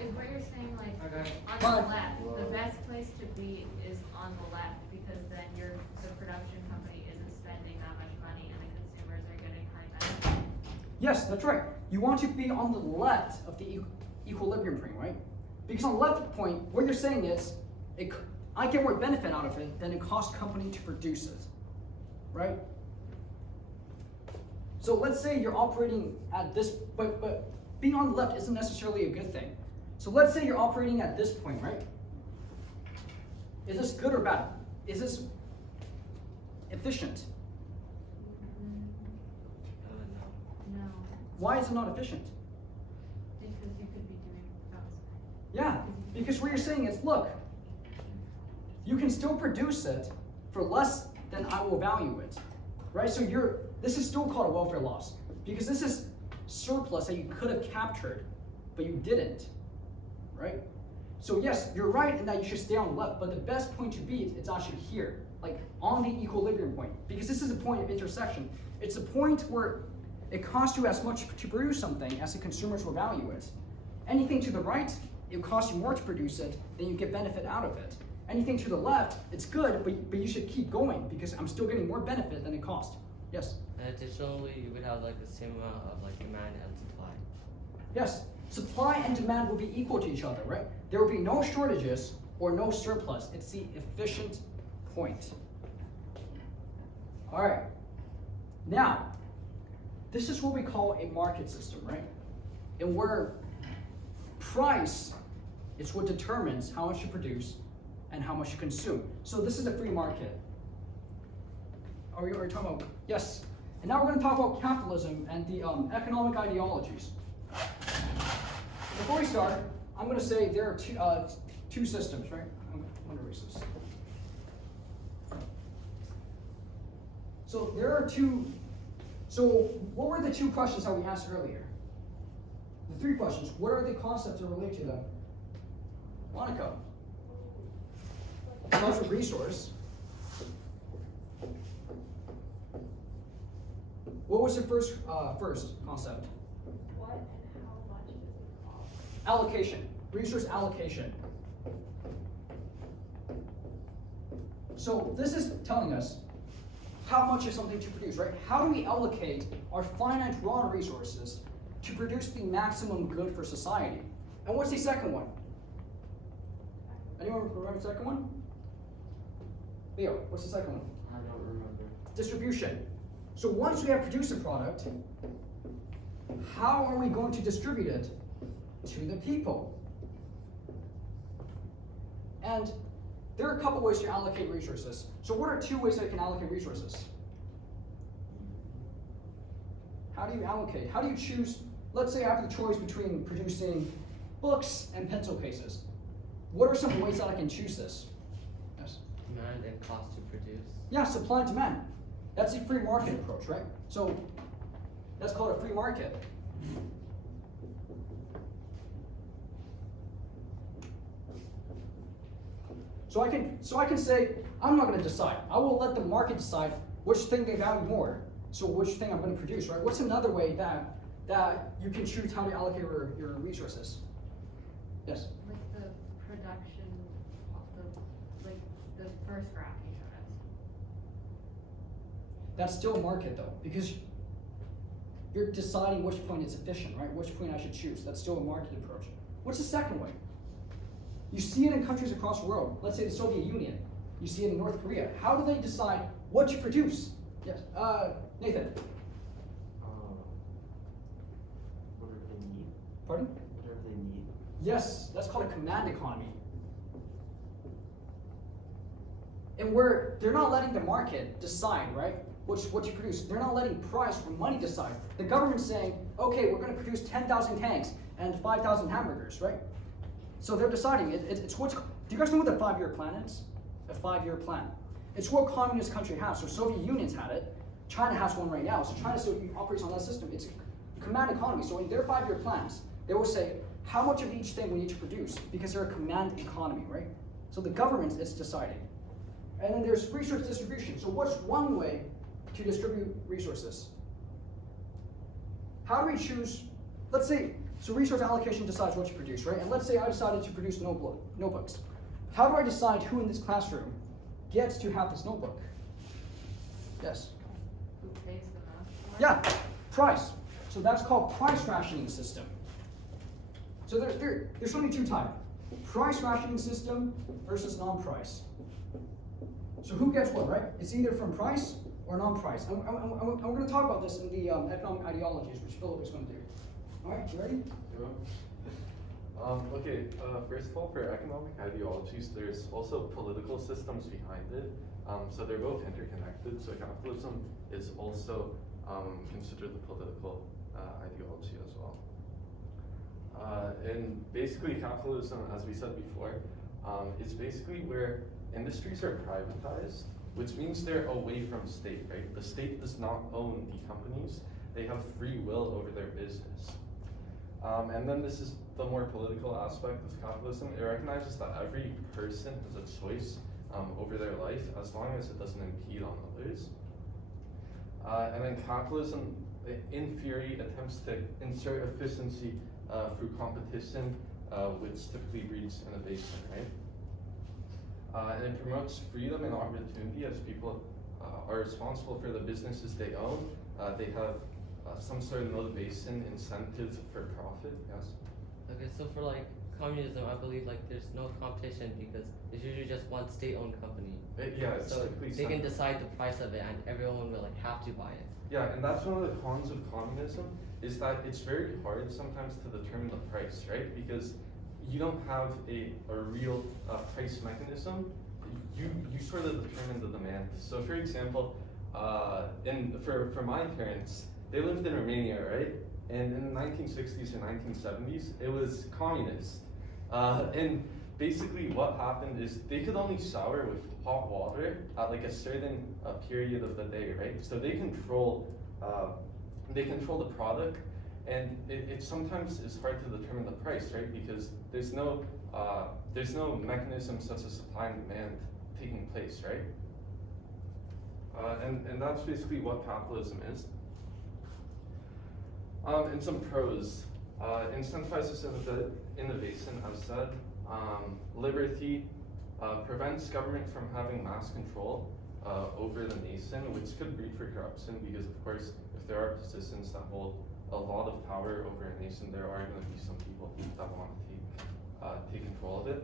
is what you're saying, like, Okay. on Fine. the left, the best place to be is on the left, because then the production company isn't spending that much money and the consumers are getting high benefit. Yes, that's right. You want to be on the left of the equilibrium point, right? Because on the left point, what you're saying is, I get more benefit out of it than it costs company to produce it, right? So let's say you're operating at this, but being on the left isn't necessarily a good thing. So let's say you're operating at this point, right? Is this good or bad? Is this efficient? No, Why is it not efficient? because you could be doing that. Yeah, because what you're saying is, look, you can still produce it for less than I will value it, right? So this is still called a welfare loss, because this is surplus that you could have captured, but you didn't, right? So yes, you're right in that you should stay on the left, but the best point to be, it's actually here, like on the equilibrium point, because this is a point of intersection. It's a point where it costs you as much to produce something as the consumers will value it. Anything to the right, it costs you more to produce it, then you get benefit out of it. Anything to the left, it's good, but you should keep going because I'm still getting more benefit than it cost. Yes? And additionally, you would have like the same amount of like demand and supply. Yes, supply and demand will be equal to each other, right? There will be no shortages or no surplus. It's the efficient point. All right. Now, this is what we call a market system, right? And where price is what determines how much you produce and how much you consume. So this is a free market. Are we talking about? Yes. And now we're going to talk about capitalism and the economic ideologies. Before we start, I'm going to say there are two systems, right? I'm going to erase this. So there are two. So what were the two questions that we asked earlier? The three questions. What are the concepts that relate to them? Monica. Cost of resource. What was the first concept? What and how much does it cost? Allocation. Resource allocation. So this is telling us how much is something to produce, right? How do we allocate our finite raw resources to produce the maximum good for society? And what's the second one? Anyone remember the second one? Leo, what's the second one? I don't remember. Distribution. So once we have produced a product, how are we going to distribute it to the people? And there are a couple ways to allocate resources. So what are two ways that you can allocate resources? How do you allocate? How do you choose? Let's say I have the choice between producing books and pencil cases. What are some ways that I can choose this? Yes. Demand and cost to produce. Yeah, supply and demand. That's the free market approach, right? So that's called a free market. So I can say, I'm not going to decide. I will let the market decide which thing they value more. So which thing I'm going to produce, right? What's another way that you can choose how to allocate your resources? Yes? Like the production of the first graph you showed us. That's still a market though, because you're deciding which point is efficient, right? Which point I should choose. That's still a market approach. What's the second way? You see it in countries across the world. Let's say the Soviet Union. You see it in North Korea. How do they decide what to produce? Yes, Nathan. Whatever they need. Pardon? Whatever they need. Yes, that's called a command economy. And where they're not letting the market decide, right? What you produce. They're not letting price or money decide. The government's saying, okay, we're going to produce 10,000 tanks and 5,000 hamburgers, right? So they're deciding. It's what's. Do you guys know what the 5-year plan is? A 5-year plan. It's what communist country has. So Soviet Union's had it. China has one right now. So China still operates on that system. It's a command economy. So in their 5-year plans, they will say how much of each thing we need to produce because they're a command economy, right? So the government is deciding. And then there's resource distribution. So what's one way to distribute resources? How do we choose? Let's say, so resource allocation decides what you produce, right? And let's say I decided to produce notebooks. How do I decide who in this classroom gets to have this notebook? Yes? Who pays the most? Yeah, price. So that's called price rationing system. So there's only two types. Price rationing system versus non-price. So who gets what, right? It's either from price or non-price. I'm going to talk about this in the economic ideologies, which Philip is going to do. All right, you ready? Okay, first of all, for economic ideologies, there's also political systems behind it. So they're both interconnected. So capitalism is also considered the political ideology as well. And basically capitalism, as we said before, is basically where industries are privatized, which means they're away from state, right? The state does not own the companies. They have free will over their business. And then this is the more political aspect of capitalism. It recognizes that every person has a choice over their life as long as it doesn't impede on others. And then capitalism, in theory, attempts to insert efficiency through competition, which typically breeds innovation, right? And it promotes freedom and opportunity as people are responsible for the businesses they own. They have some sort of motivation, incentive for profit. Yes. Okay, so for like communism, I believe like there's no competition because there's usually just one state-owned company. Yeah, it's So strictly they can central. decide the price of it, and everyone will like have to buy it. Yeah, and that's one of the cons of communism, is that it's very hard sometimes to determine the price, right? Because you don't have a real price mechanism. You sort of determine the demand. So for example, for my parents, they lived in Romania, right? And in the 1960s or 1970s, it was communist. And basically what happened is they could only shower with hot water at like a certain period of the day, right? So they control the product, and it sometimes is hard to determine the price, right? Because there's no mechanism such as supply and demand taking place, right? And that's basically what capitalism is. And some pros. Incentivizes innovation, I've said. Liberty prevents government from having mass control over the nation, which could breed for corruption because, of course, if there are positions that hold a lot of power over a nation, there are going to be some people that want to take control of it.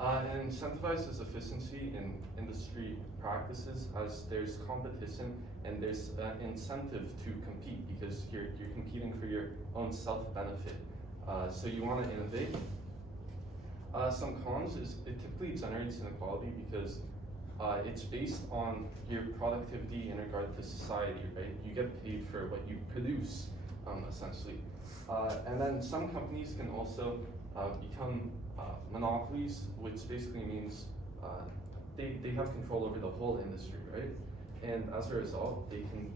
And incentivizes efficiency in industry practices as there's competition and there's incentive to compete because you're competing for your own self-benefit. So you want to innovate. Some cons is it typically generates inequality because it's based on your productivity in regard to society, right? You get paid for what you produce, essentially. And then some companies can also become monopolies, which basically means they have control over the whole industry, right? And as a result, they can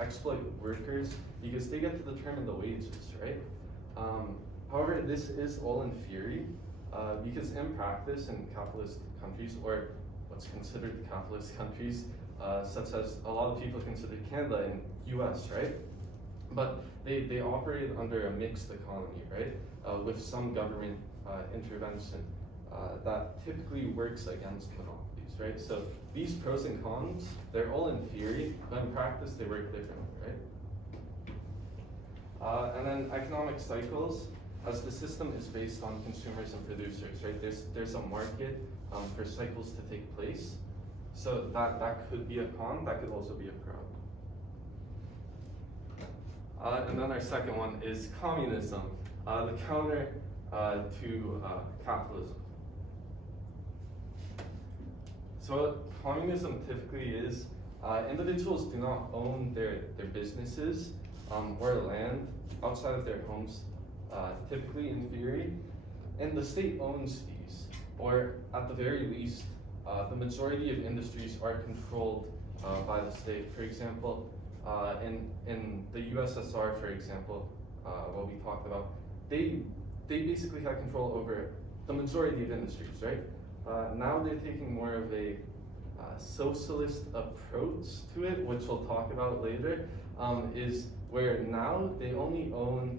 exploit workers because they get to determine the wages, right? However, this is all in theory because in practice in capitalist countries, or what's considered capitalist countries, such as a lot of people consider Canada and US, right? But they operate under a mixed economy, right? With some government intervention that typically works against monopolies, right? So these pros and cons, they're all in theory, but in practice they work differently, right? And then economic cycles, as the system is based on consumers and producers, right? There's a market for cycles to take place. So that could be a con, that could also be a pro. And then our second one is communism, the counter to capitalism. So what communism typically is, individuals do not own their businesses or land outside of their homes, typically in theory, and the state owns these, or at the very least, the majority of industries are controlled by the state. For example, in the USSR, for example, what we talked about, they basically had control over the majority of industries, right? Now they're taking more of a socialist approach to it, which we'll talk about later, is where now they only own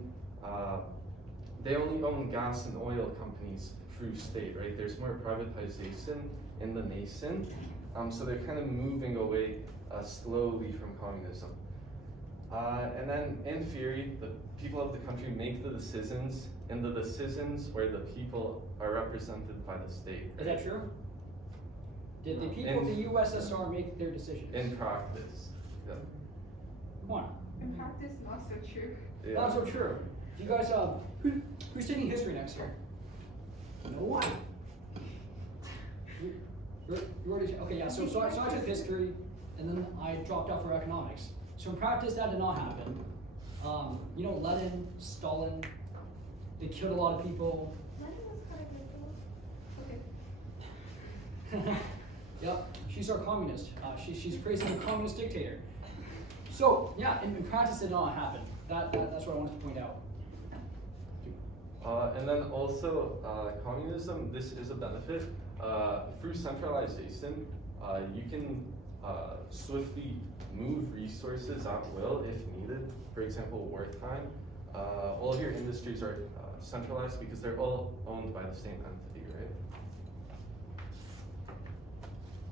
gas and oil companies through state, right? There's more privatization in the nation, so they're kind of moving away slowly from communism. And then in theory, the people of the country make the decisions, and the decisions where the people are represented by the state. Is that true? Did the people of the USSR make their decisions? In practice, yeah. Come on. In practice, not so true. Yeah. Not so true. You guys, who's taking history next year? No one. You already, okay, yeah, so I took history, and then I dropped out for economics. So in practice, that did not happen. You know, Lenin, Stalin, they killed a lot of people. Lenin was kind of okay. Yep, she's our communist. She's praising a communist dictator. So, yeah, in practice, it did not happen. That's what I wanted to point out. And then also, communism, this is a benefit. Through centralization, you can swiftly move resources at will if needed. For example, wartime. All of your industries are centralized because they're all owned by the same entity,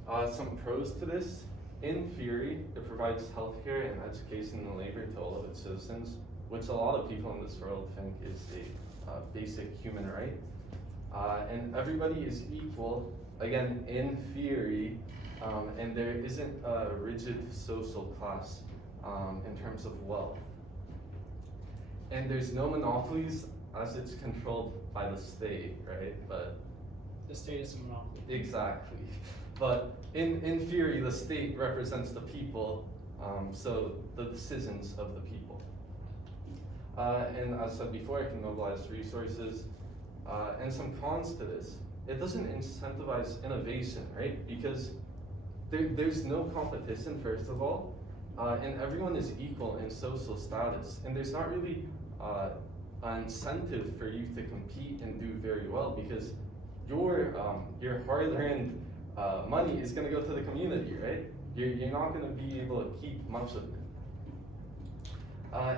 right? Some pros to this in theory, it provides healthcare and education and labor to all of its citizens, which a lot of people in this world think is a basic human right. And everybody is equal, again, in theory, and there isn't a rigid social class in terms of wealth. And there's no monopolies as it's controlled by the state, right? But The state is a monopoly. exactly. But in theory, the state represents the people, so the decisions of the people. And as I said before, it can mobilize resources. And some cons to this. It doesn't incentivize innovation, right? Because there's no competition, first of all, and everyone is equal in social status. And there's not really an incentive for you to compete and do very well because your hard-earned money is going to go to the community, right? You're not going to be able to keep much of it.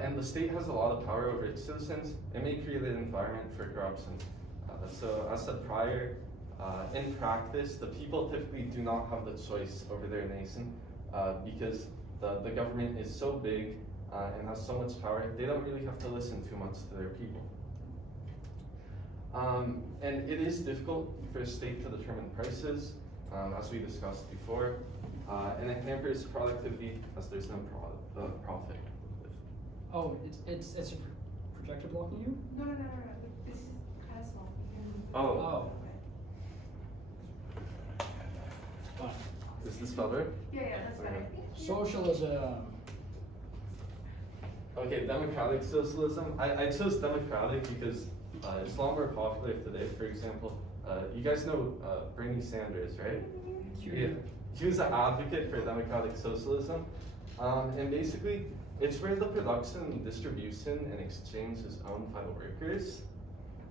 And the state has a lot of power over its citizens. It may create an environment for corruption. So as said prior, in practice, the people typically do not have the choice over their nation because the government is so big and has so much power, they don't really have to listen too much to their people. And it is difficult for a state to determine prices, as we discussed before, and it hampers productivity as there's no profit. Oh, it's a projector blocking you? No. This is kind of small. Oh, Fine. is this better? Yeah, that's better. Socialism. Okay, democratic socialism. I chose democratic because it's a lot more popular today. For example, you guys know Bernie Sanders, right? Yeah. He was an advocate for democratic socialism. And basically, it's where the production, distribution, and exchange is owned by the workers.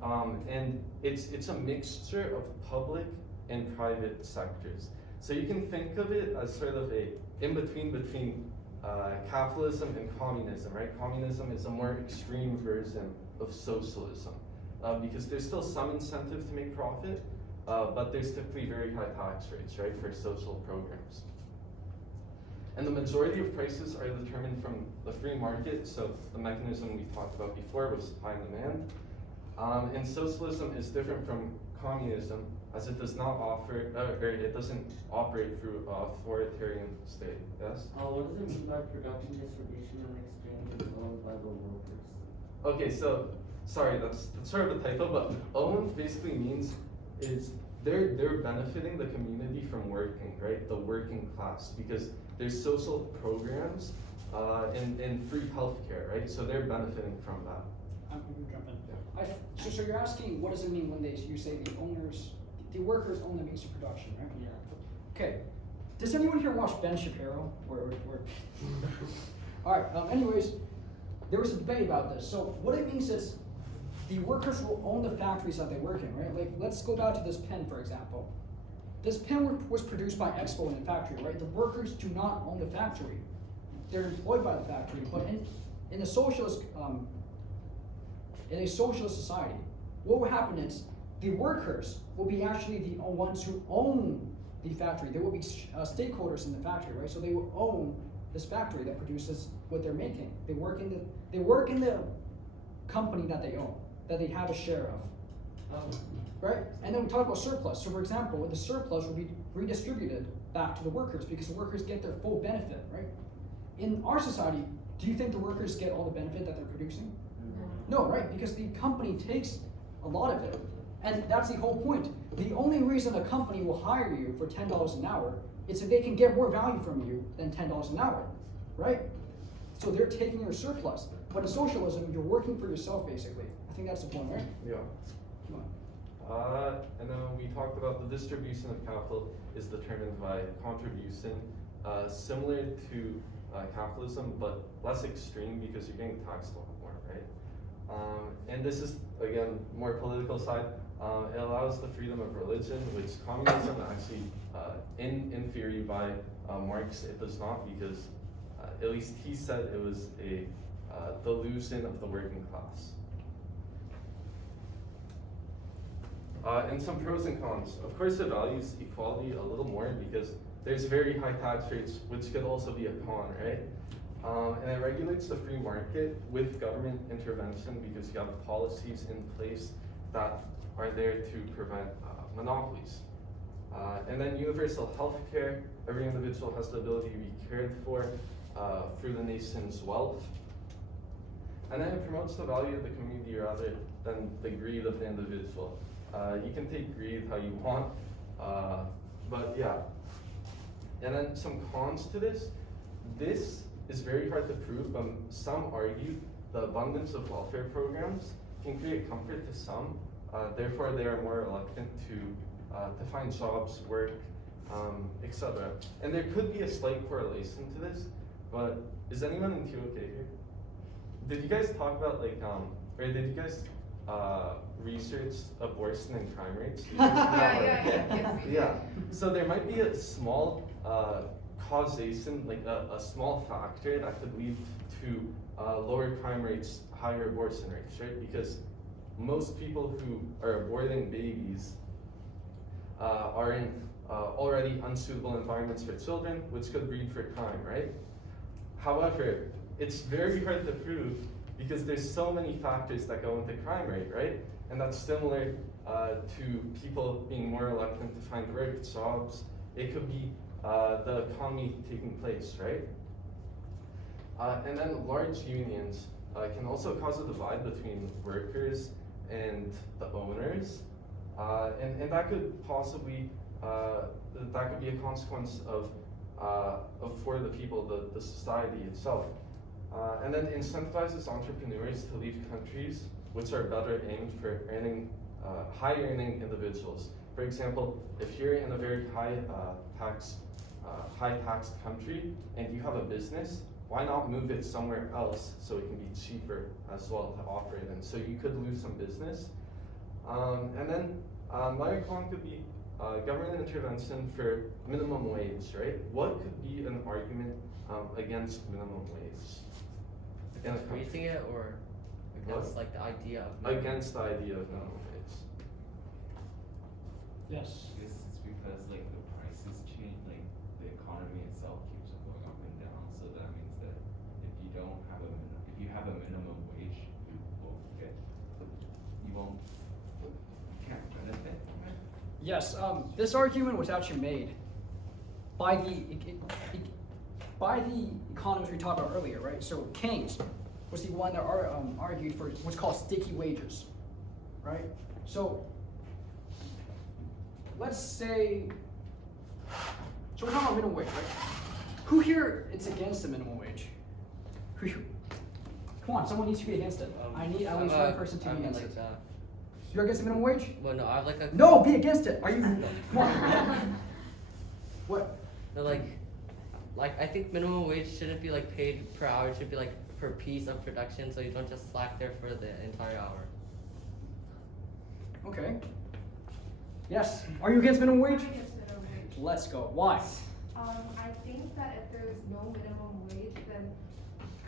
And it's a mixture of public and private sectors. So you can think of it as sort of a in-between between capitalism and communism, right? Communism is a more extreme version of socialism because there's still some incentive to make profit, but there's typically very high tax rates, right, for social programs. And the majority of prices are determined from the free market, so the mechanism we talked about before was supply and demand. And socialism is different from communism as it does not offer, or it doesn't operate through authoritarian state, yes? What does it mean by production, distribution, and exchange is owned by the workers? Okay, so, sorry, that's sort of a typo, but owned basically means is they're benefiting the community from working, right? The working class, because there's social programs and free healthcare, right? So they're benefiting from that. I'm gonna jump in. Yeah. So you're asking, what does it mean when you say the workers own the means of production, right? Yeah. Okay. Does anyone here watch Ben Shapiro? All right. Anyways, there was a debate about this. So what it means is the workers will own the factories that they work in, right? Like, let's go back to this pen, for example. This pen was produced by Expo in the factory, right? The workers do not own the factory. They're employed by the factory. But in a socialist society, what will happen is the workers will be actually the ones who own the factory. There will be stakeholders in the factory, right? So they will own this factory that produces what they're making. They work in the company that they own, that they have a share of. Right? And then we talk about surplus. So for example, the surplus will be redistributed back to the workers because the workers get their full benefit, right? In our society, do you think the workers get all the benefit that they're producing? No, right? Because the company takes a lot of it. And that's the whole point. The only reason a company will hire you for $10 an hour is if they can get more value from you than $10 an hour, right? So they're taking your surplus. But in socialism, you're working for yourself, basically. I think that's the point, right? Yeah. Come on. And then we talked about the distribution of capital is determined by contribution, similar to capitalism, but less extreme because you're getting taxed a lot more, right? And this is, again, more political side. It allows the freedom of religion, which communism actually, in theory by Marx, it does not because at least he said it was a delusion of the working class. And some pros and cons. Of course, it values equality a little more because there's very high tax rates, which could also be a con, right? And it regulates the free market with government intervention because you have policies in place that are there to prevent monopolies. And then universal health care, every individual has the ability to be cared for through the nation's wealth. And then it promotes the value of the community rather than the greed of the individual. You can take greed how you want, but yeah. And then some cons to this. This is very hard to prove, but some argue the abundance of welfare programs can create comfort to some. Therefore, they are more reluctant to find jobs, work, etc. And there could be a slight correlation to this, but is anyone in TOK here? Did you guys talk about or did you guys research abortion and crime rates? Yeah. So there might be a small causation, like a small factor that could lead to lower crime rates, higher abortion rates, right? Because most people who are aborting babies are in already unsuitable environments for children, which could breed for crime, right? However, it's very hard to prove because there's so many factors that go into crime rate, right? And that's similar to people being more reluctant to find work, jobs. It could be the economy taking place, right? And then large unions can also cause a divide between workers and the owners. And that could possibly, that could be a consequence of for the people, the society itself. And then incentivizes entrepreneurs to leave countries which are better aimed for earning, high earning individuals. For example, if you're in a very high taxed country and you have a business, why not move it somewhere else so it can be cheaper as well to operate in? So you could lose some business. And then another con could be government intervention for minimum wage, right? What could be an argument against minimum wage? Against raising it, or against What? like the idea of minimum? Against the idea of minimum wage. Yes. I guess it's because like the prices change, like the economy itself keeps going up and down. So that means that if you don't have if you have a minimum wage, you can't benefit from it. Yes, this argument was actually made by the economists we talked about earlier, right? So Keynes was the one that argued for what's called sticky wages, right? So let's say, so we're talking about minimum wage, right? Who here is against the minimum wage? Come on, someone needs to be against it. I need at least one person to be against it. You're against the minimum wage? Well, no, I have like a. No, be against it. Are you? Come on. What? No, like I think minimum wage shouldn't be like paid per hour. It should be like per piece of production, so you don't just slack there for the entire hour. Okay. Yes. Are you against minimum wage? I'm against minimum wage. Let's go. Why? I think that if there's no minimum wage, then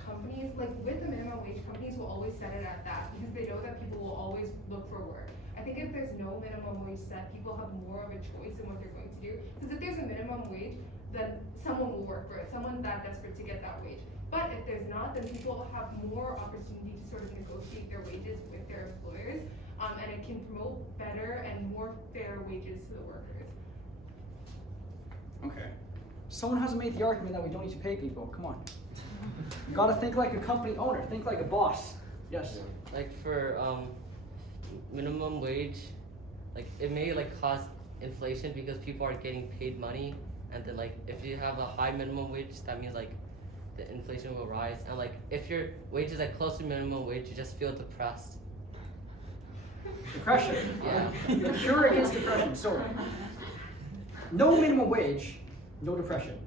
companies, like with the minimum wage, companies will always set it at that because they know that people will always look for work. I think if there's no minimum wage set, people have more of a choice in what they're going to do. Because if there's a minimum wage, then someone will work for it, someone that desperate to get that wage. But if there's not, then people will have more opportunity to sort of negotiate their wages with their employers, and it can promote better and more fair wages to the workers. Okay. Someone hasn't made the argument that we don't need to pay people. Come on. You gotta think like a company owner. Think like a boss. Yes. Like for minimum wage, like it may like cause inflation because people are getting paid money, and then like if you have a high minimum wage, that means like the inflation will rise, and like if your wage is like close to minimum wage, you just feel depressed. Depression. Yeah. You're against depression. So no minimum wage, no depression.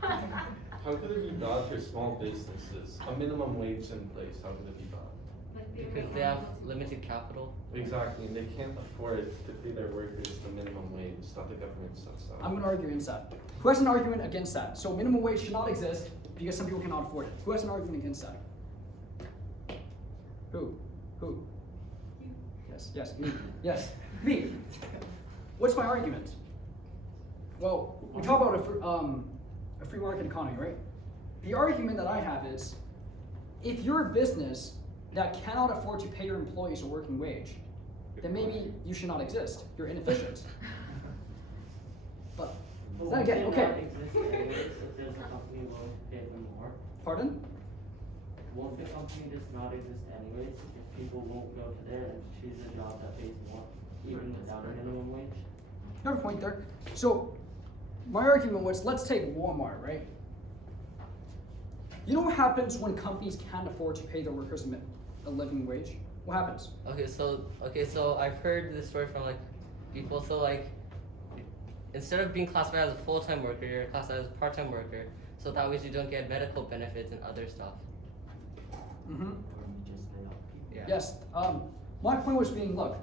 How could it be bad for small businesses? A minimum wage in place, how could it be bad? Like Because they have limited capital. Exactly, and they can't afford to pay their workers the minimum wage that the government sets out. I'm gonna argue against that. Who has an argument against that? So minimum wage should not exist because some people cannot afford it. Who has an argument against that? Who? Yes, me. Yes, me. What's my argument? Well, we talk about a free market economy, right? The argument that I have is, if you're a business that cannot afford to pay your employees a working wage, then maybe you should not exist. You're inefficient. But then again, okay. Won't they not exist anyways if there's a company willing to pay them more? Pardon? Won't the company just not exist anyways if people won't go to there and choose a job that pays more, even without a minimum wage? You have a point there. So my argument was, let's take Walmart, right? You know what happens when companies can't afford to pay their workers a living wage? What happens? Okay, so I've heard this story from like people. So like, instead of being classified as a full-time worker, you're classified as a part-time worker. So that way you don't get medical benefits and other stuff. Mm-hmm. Yeah. Yes. My point was being, look,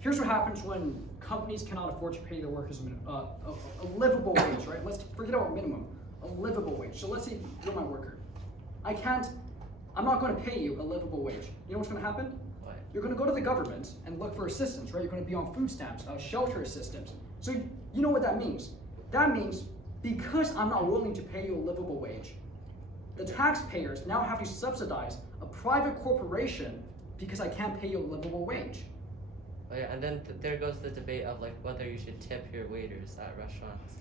here's what happens when companies cannot afford to pay their workers a livable wage, right? Let's forget about minimum, a livable wage. So let's say you're my worker. I'm not going to pay you a livable wage. You know what's going to happen? What? You're going to go to the government and look for assistance, right? You're going to be on food stamps, shelter assistance. So you know what that means? That means because I'm not willing to pay you a livable wage, the taxpayers now have to subsidize a private corporation because I can't pay you a livable wage. Oh yeah, and then there goes the debate of like whether you should tip your waiters at restaurants.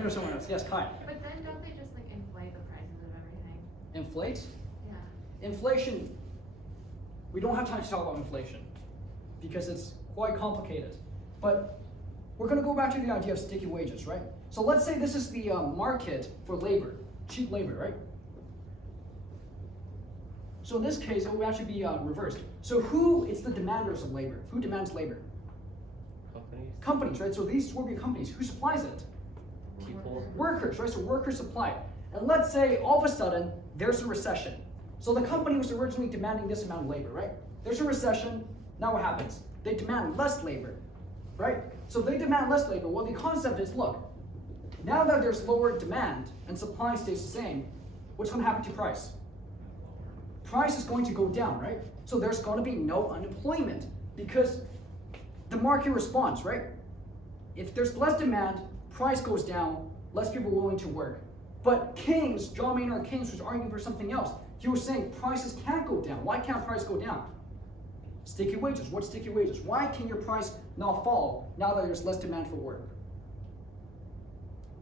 There's someone else. Yes, Kai. But then don't they just like inflate the prices of everything? Inflate? Yeah. Inflation, we don't have time to talk about inflation because it's quite complicated. But we're going to go back to the idea of sticky wages, right? So let's say this is the market for labor, cheap labor, right? So in this case, it would actually be reversed. So who is the demanders of labor? Who demands labor? Companies. Companies, right? So these will be companies. Who supplies it? People. Workers, right? So workers supply it. And let's say all of a sudden there's a recession. So the company was originally demanding this amount of labor, right? There's a recession. Now what happens? They demand less labor, right? So they demand less labor. Well, the concept is, look, now that there's lower demand and supply stays the same, what's going to happen to price? Price is going to go down, right? So there's going to be no unemployment because the market responds, right? If there's less demand, price goes down, less people are willing to work. But Keynes, John Maynard Keynes, was arguing for something else. He was saying prices can't go down. Why can't price go down? Sticky wages. What's sticky wages? Why can your price not fall now that there's less demand for work?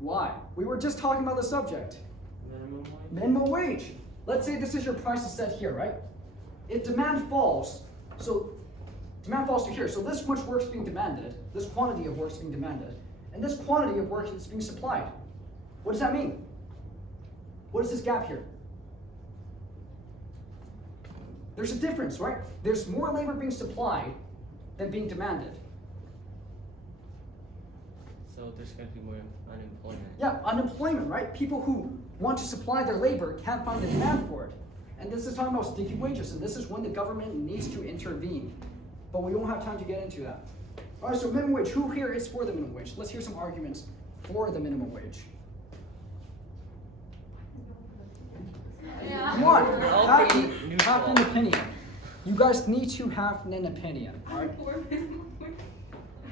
Why? We were just talking about the subject. Minimum wage. Minimum wage. Let's say this is your price is set here, right? If demand falls, so demand falls to here. So this much work is being demanded, this quantity of work is being demanded, and this quantity of work is being supplied. What does that mean? What is this gap here? There's a difference, right? There's more labor being supplied than being demanded. So there's going to be more unemployment. Yeah, unemployment, right? People who want to supply their labor can't find the demand for it. And this is talking about sticky wages, and this is when the government needs to intervene. But we don't have time to get into that. All right, so minimum wage. Who here is for the minimum wage? Let's hear some arguments for the minimum wage. Yeah. Come on, have Neutral. an opinion. You guys need to have an opinion, all right?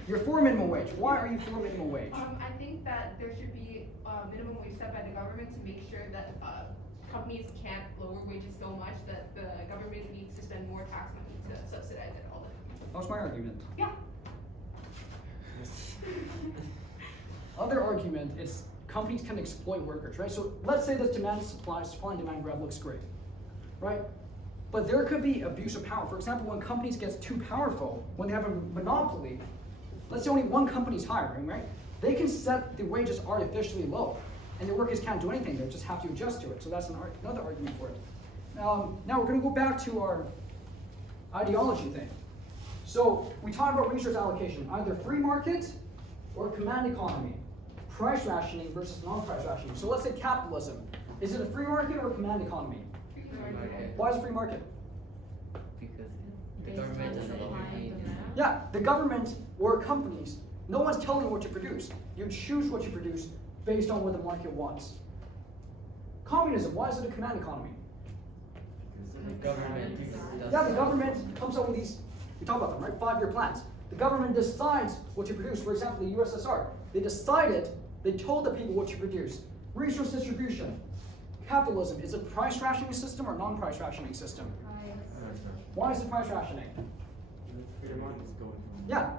You're for minimum wage. Why are you for minimum wage? I think that there should be a minimum wage set by the government to make sure that companies can't lower wages so much that the government needs to spend more tax money to subsidize it all the time. That was my argument. Yeah. Other argument is companies can exploit workers, right? So let's say this supply and demand graph looks great, right? But there could be abuse of power. For example, when companies get too powerful, when they have a monopoly, let's say only one company's hiring, right? They can set the wages artificially low, and the workers can't do anything. They just have to adjust to it. So that's another argument for it. Now we're going to go back to our ideology thing. So we talked about resource allocation, either free market or command economy, price rationing versus non-price rationing. So let's say capitalism. Is it a free market or a command economy? Why is it free market? Because the Based on government doesn't supply and overfeed. demand. Yeah, the government or companies, no one's telling you what to produce. You choose what you produce based on what the market wants. Communism, why is it a command economy? The government does. Yeah, the government comes up with these, we talk about them, right? 5-year plans. The government decides what to produce. For example, the USSR, they told the people what to produce. Resource distribution. Capitalism, is it price rationing system or non-price rationing system? Why is it price rationing? Yeah.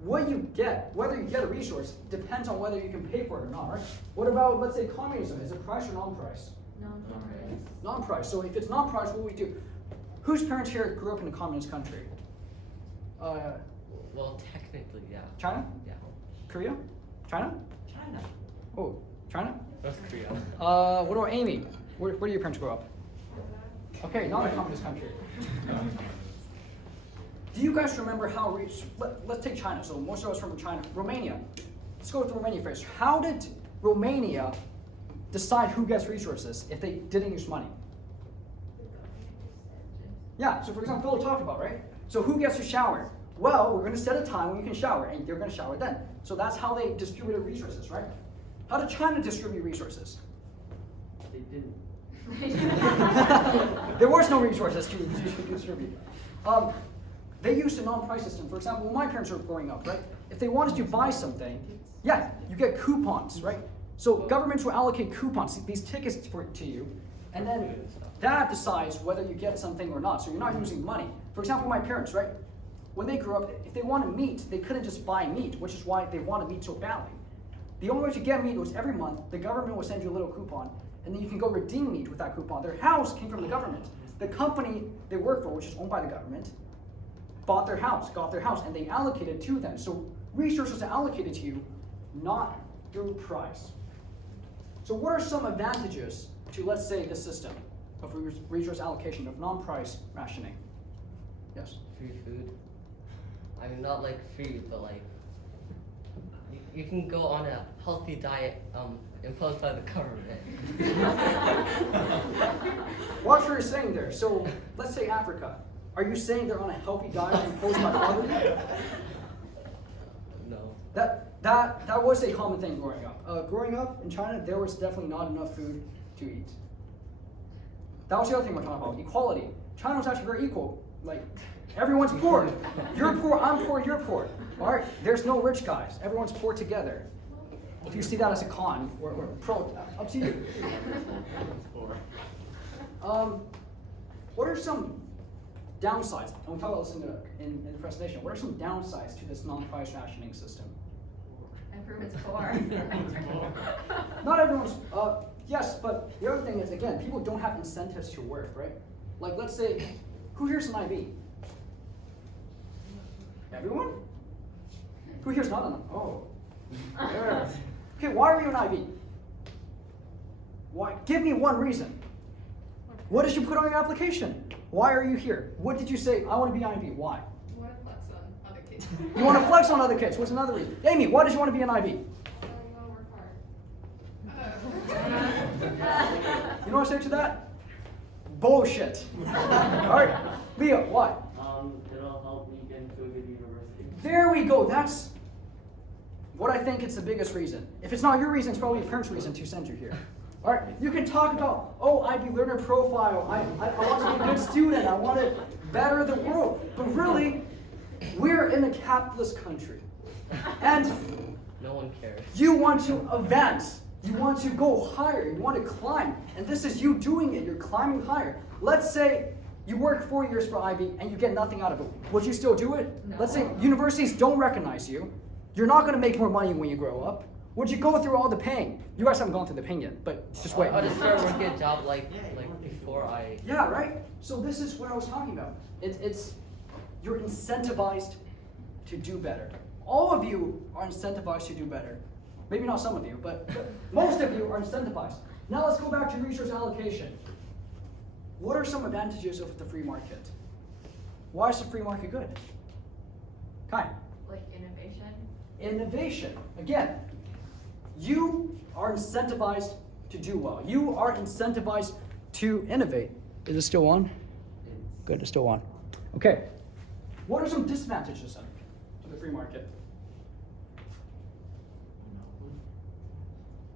What you get, whether you get a resource, depends on whether you can pay for it or not, right? What about, let's say, communism? Is it price or non-price? Non-price. Non-price. So if it's non-price, what do we do? Whose parents here grew up in a communist country? Well, technically, yeah. China? Yeah. Korea? China? China. Oh, China? North Korea. What about Amy? Where do your parents grow up? Okay, not a communist country. Do you guys remember how, let's take China, so most of us from China. Romania. Let's go with Romania first. How did Romania decide who gets resources if they didn't use money? Yeah, so for example, Phil talked about, right? So who gets to shower? Well, we're going to set a time when you can shower, and you're going to shower then. So that's how they distributed resources, right? How did China distribute resources? They didn't. There was no resources to distribute. They used a non-price system. For example, when my parents were growing up, right? If they wanted to buy something, yeah, you get coupons, right? So governments will allocate coupons, these tickets to you, and then that decides whether you get something or not. So you're not using money. For example, my parents, right? When they grew up, if they wanted meat, they couldn't just buy meat, which is why they wanted meat so badly. The only way to get meat was every month, the government would send you a little coupon, and then you can go redeem meat with that coupon. Their house came from the government. The company they work for, which is owned by the government, got their house, and they allocated to them. So resources are allocated to you, not through price. So what are some advantages to, let's say, this system of resource allocation, of non-price rationing? Yes? Free food. I mean, not like free, but like, you can go on a healthy diet imposed by the government. Watch what you're saying there. So let's say Africa. Are you saying they're on a healthy diet imposed by poverty? No. That was a common thing growing up. Growing up in China, there was definitely not enough food to eat. That was the other thing we're talking about, equality. China was actually very equal. Like, everyone's poor. You're poor, I'm poor, you're poor. All right, there's no rich guys. Everyone's poor together. If you see that as a con, we're pro. Up to you. What are some downsides? And we'll talk about this in the presentation. What are some downsides to this non-price rationing system? Everyone's poor. Not everyone's, yes, but the other thing is, again, people don't have incentives to work, right? Like, let's say, who here's an IB? Everyone? Who here's not an? Oh. Yeah. Okay, why are you an IB? Why? Give me one reason. What did you put on your application? Why are you here? What did you say? I want to be an IB. Why? You want to flex on other kids. You want to flex on other kids. What's another reason? Amy, why did you want to be an IB? You want to work hard. You know what I say to that? Bullshit. All right, Leo, why? It'll help me get into a good university. There we go. That's what I think it's the biggest reason. If it's not your reason, it's probably your parents' reason to send you here. All right, you can talk about, oh, IB learner profile. I want to be a good student. I want to better the world. But really, we're in a capitalist country. And No one cares. you want to advance. You want to go higher. You want to climb. And this is you doing it. You're climbing higher. Let's say you work 4 years for IB and you get nothing out of it. Would you still do it? No. Let's say universities don't recognize you. You're not going to make more money when you grow up. Would you go through all the pain? You guys haven't gone through the pain yet, but just wait. I'll just start working a job like before I. Yeah, right? So this is what I was talking about. It's you're incentivized to do better. All of you are incentivized to do better. Maybe not some of you, but most of you are incentivized. Now let's go back to resource allocation. What are some advantages of the free market? Why is the free market good? Kai. Like innovation. Innovation. Again, you are incentivized to do well. You are incentivized to innovate. Is it still on? Good, it's still on. Okay. What are some disadvantages then to the free market?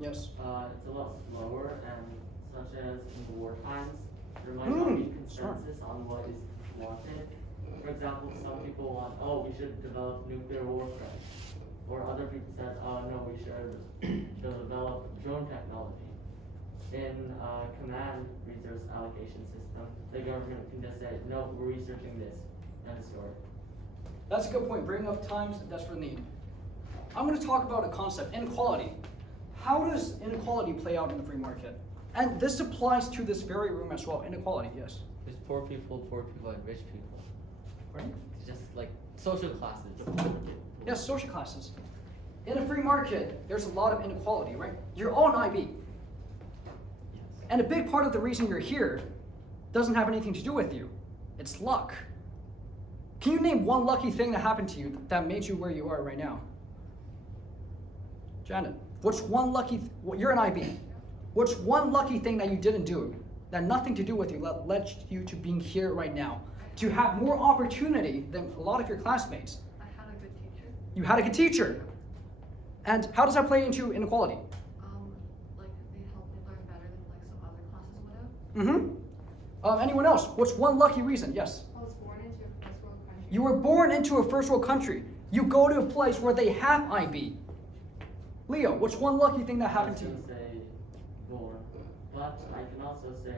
Yes. It's a lot slower, and such as in war times, there might not be consensus on what is wanted, for example, some people want, oh, we should develop nuclear warfare. Or other people said, oh no, we should develop drone technology. In command resource allocation system, the government can just say, no, we're researching this, end of story. That's a good point. Bringing up times of desperate need. I'm going to talk about a concept, inequality. How does inequality play out in the free market? And this applies to this very room as well. Inequality, yes. There's poor people, and rich people. Right? It's just like social classes. Yes, social classes. In a free market, there's a lot of inequality, right? You're all an IB. And a big part of the reason you're here doesn't have anything to do with you. It's luck. Can you name one lucky thing that happened to you that made you where you are right now? Janet, what's one lucky, you're an IB. What's one lucky thing that you didn't do, that nothing to do with you, that led you to being here right now? To have more opportunity than a lot of your classmates. I had a good teacher. You had a good teacher. And how does that play into inequality? Like they helped me learn better than like some other classes would have. Anyone else? What's one lucky reason? Yes. I was born into a first world country. You were born into a first world country. You go to a place where they have IB. Leo, what's one lucky thing that happened to I you? was gonna say born, but I can also say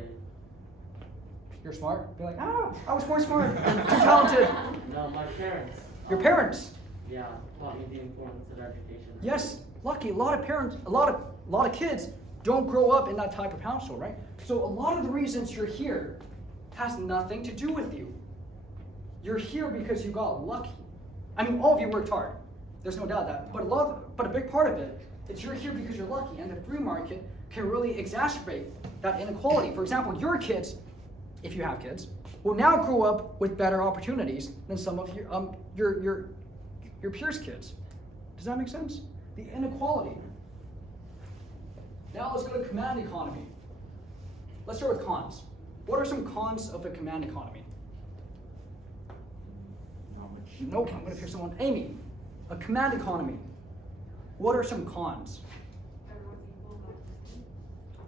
You're smart? Be like, I was born smart and too talented. no, my parents. Your parents. Yeah, taught me the importance of education. Yes, lucky. A lot of parents, a lot of kids don't grow up in that type of household, right? So a lot of the reasons you're here has nothing to do with you. You're here because you got lucky. I mean, all of you worked hard. There's no doubt that. But a big part of it is you're here because you're lucky, and the free market can really exacerbate that inequality. For example, your kids, if you have kids, will now grow up with better opportunities than some of your peers' kids. Does that make sense? The inequality. Now let's go to command economy. Let's start with cons. What are some cons of a command economy? Nope, I'm going to pick someone. Amy, a command economy. What are some cons? Everyone's equal,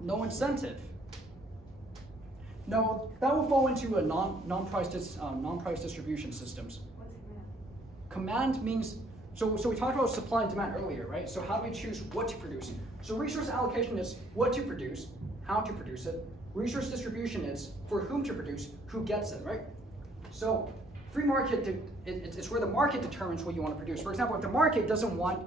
No incentive. No, that will fall into a non-price distribution systems. What's Command means, so we talked about supply and demand earlier, right? So how do we choose what to produce? So resource allocation is what to produce, how to produce it. Resource distribution is for whom to produce, who gets it, right? So free market, it's where the market determines what you want to produce. For example, if the market doesn't want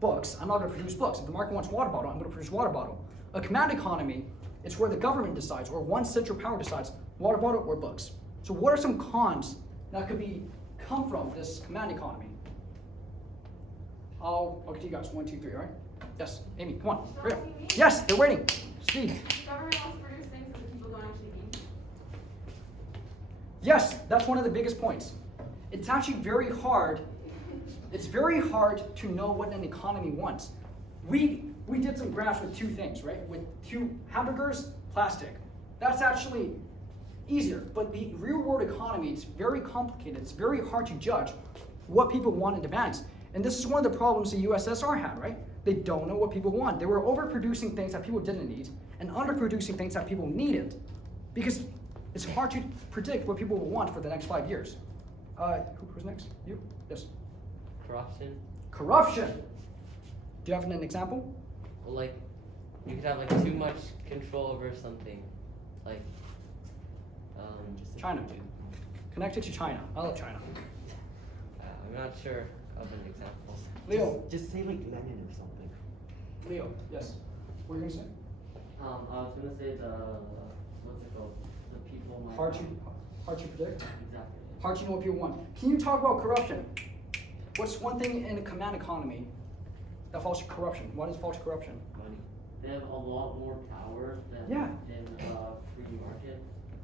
books, I'm not going to produce books. If the market wants water bottle, I'm going to produce water bottle. A command economy, it's where the government decides, or one central power decides, water bottle or books. So what are some cons that could come from this command economy? I'll get to you guys. 1, 2, 3, all right? Yes, Amy, come on. Hurry up. Yes, they're waiting. Speed. The government wants to produce things that the people don't actually need. Yes, that's one of the biggest points. It's actually very hard. It's very hard to know what an economy wants. We did some graphs with two things, right? With 2 hamburgers, plastic. That's actually easier. But the real world economy, it's very complicated. It's very hard to judge what people want and demand. And this is one of the problems the USSR had, right? They don't know what people want. They were overproducing things that people didn't need and underproducing things that people needed. Because it's hard to predict what people will want for the next 5 years. Who's next? You? Yes. Corruption. Corruption. Do you have an example? Well, like, you could have like too much control over something, like, China. Connected to China. I love China. I'm not sure of an example. Leo. Just say like Lenin or something. Leo. Yes. What are you gonna say? I was gonna say what's it called? The people might Hard to predict. Exactly. Hard to know what people want. Can you talk about corruption? What's one thing in a command economy that falls to corruption? What is false corruption? Money. They have a lot more power than Yeah. in free market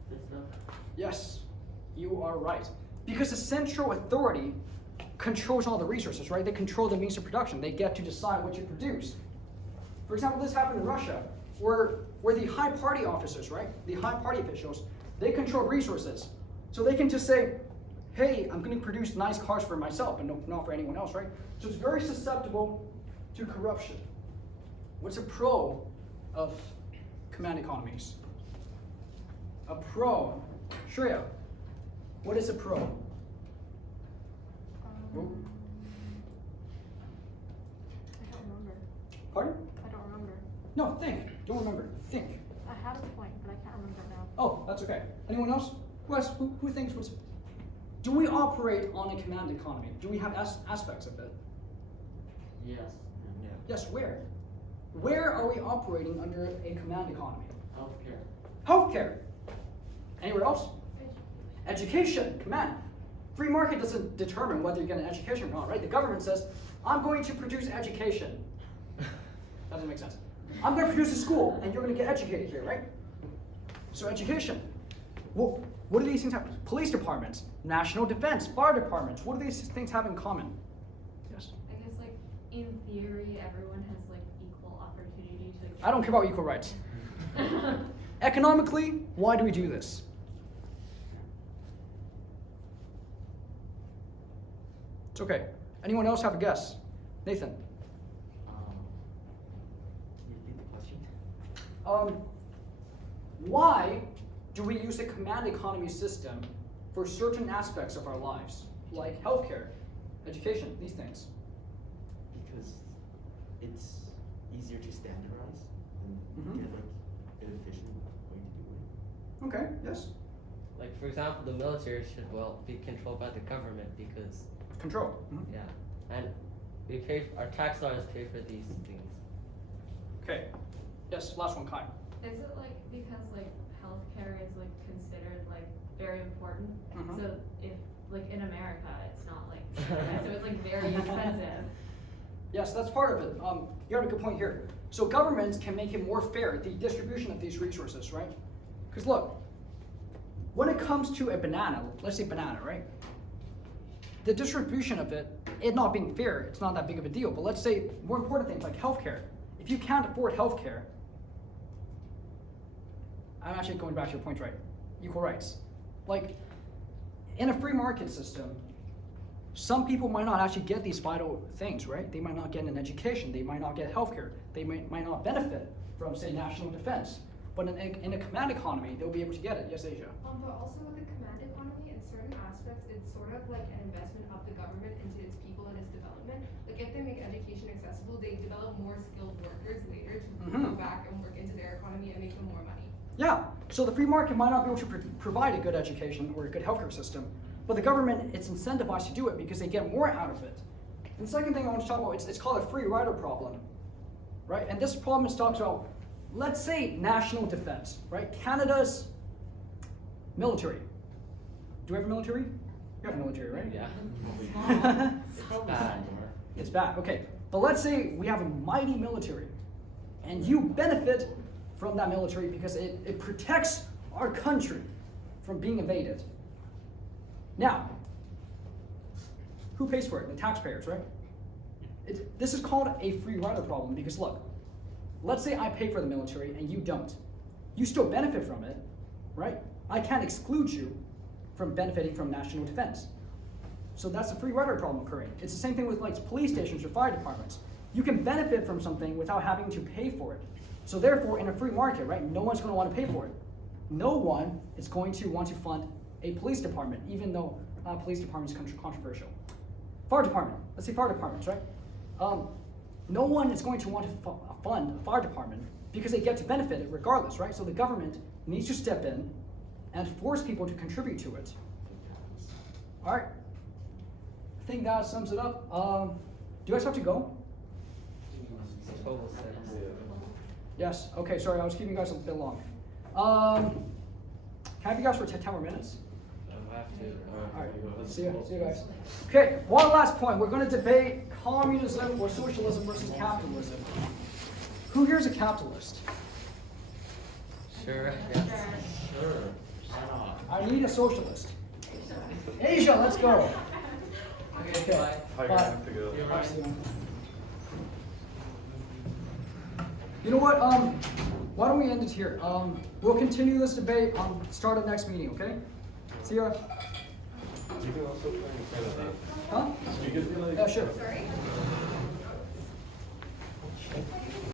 system. Yes, you are right. Because the central authority controls all the resources, right? They control the means of production. They get to decide what you produce. For example, this happened in Russia, where the high party officers, right? The high party officials, they control resources. So they can just say, hey, I'm going to produce nice cars for myself and not for anyone else, right? So it's very susceptible to corruption. What's a pro of command economies? A pro. Shreya, what is a pro? I don't remember. Pardon? I don't remember. No, think. Don't remember. Think. I had a point, but I can't remember now. Oh, that's okay. Anyone else? Who thinks what's... Do we operate on a command economy? Do we have aspects of it? Yes. Yes, where? Where are we operating under a command economy? Healthcare. Healthcare. Anywhere else? Education, command. Free market doesn't determine whether you get an education or not, right? The government says, I'm going to produce education. That doesn't make sense. I'm going to produce a school, and you're going to get educated here, right? So education. Well, what do these things have? Police departments, national defense, fire departments. What do these things have in common? Yes? I guess like in theory, everyone has like equal opportunity to. I don't care about equal rights. Economically, why do we do this? It's okay. Anyone else have a guess? Nathan? Can you repeat the question? Why do we use a command economy system for certain aspects of our lives, like healthcare, education, these things? Because it's easier to standardize and Mhm. get like an efficient way to do it. Okay, yes. Like for example, the military should be controlled by the government because Control. Mhm. yeah, and our tax dollars pay for these things. Okay. Yes, last one, Kai. Is it like because like healthcare is like considered like very important? Mhm. So if like in America, it's not like so it's like very expensive. Yes, that's part of it. You have a good point here. So governments can make it more fair, the distribution of these resources, right? Because look, when it comes to a banana, let's say banana, right? The distribution of it not being fair, it's not that big of a deal. But let's say more important things like healthcare. If you can't afford healthcare, I'm actually going back to your point, right? Equal rights. Like, in a free market system, some people might not actually get these vital things, right? They might not get an education, they might not get healthcare, they might not benefit from, say, national defense. But in a command economy, they'll be able to get it. Yes, Asia? But also with the command economy, in certain aspects, it's sort of like an investment of the government into its people and its development. Like if they make education accessible, they develop more skilled workers later to go back and work into their economy and make them more money. Yeah, so the free market might not be able to provide a good education or a good healthcare system, but the government, it's incentivized to do it because they get more out of it. And the second thing I want to talk about, it's called a free rider problem, right? And this problem is talks about, let's say national defense, right? Canada's military. Do we have a military? You have a military, right? Yeah. It's bad. It's bad, okay. But let's say we have a mighty military, and you benefit from that military because it protects our country from being invaded. Now, who pays for it? The taxpayers, right? This is called a free rider problem because look, let's say I pay for the military and you don't. You still benefit from it, right? I can't exclude you from benefiting from national defense. So that's a free rider problem occurring. It's the same thing with like police stations or fire departments. You can benefit from something without having to pay for it. So therefore, in a free market, right, no one's going to want to pay for it. No one is going to want to fund a police department, even though police department is controversial. Fire department, let's say fire departments, right? No one is going to want to fund a fire department because they get to benefit it regardless, right? So the government needs to step in and force people to contribute to it. All right, I think that sums it up. Do you guys have to go? Total 6. Yes, okay, sorry, I was keeping you guys a bit long. Can I have you guys for 10 more minutes? I have to. All right, see you guys. Okay, one last point. We're going to debate communism or socialism versus capitalism. Who here is a capitalist? Sure. Yes. Sure. I need a socialist. Asia, let's go. Okay, I bye. have to go. Bye, Steven. You know what? Why don't we end it here? We'll continue this debate on start of next meeting. Okay? See ya. You can also play in front of that. Huh? You could be like. Yeah, sure. Sorry?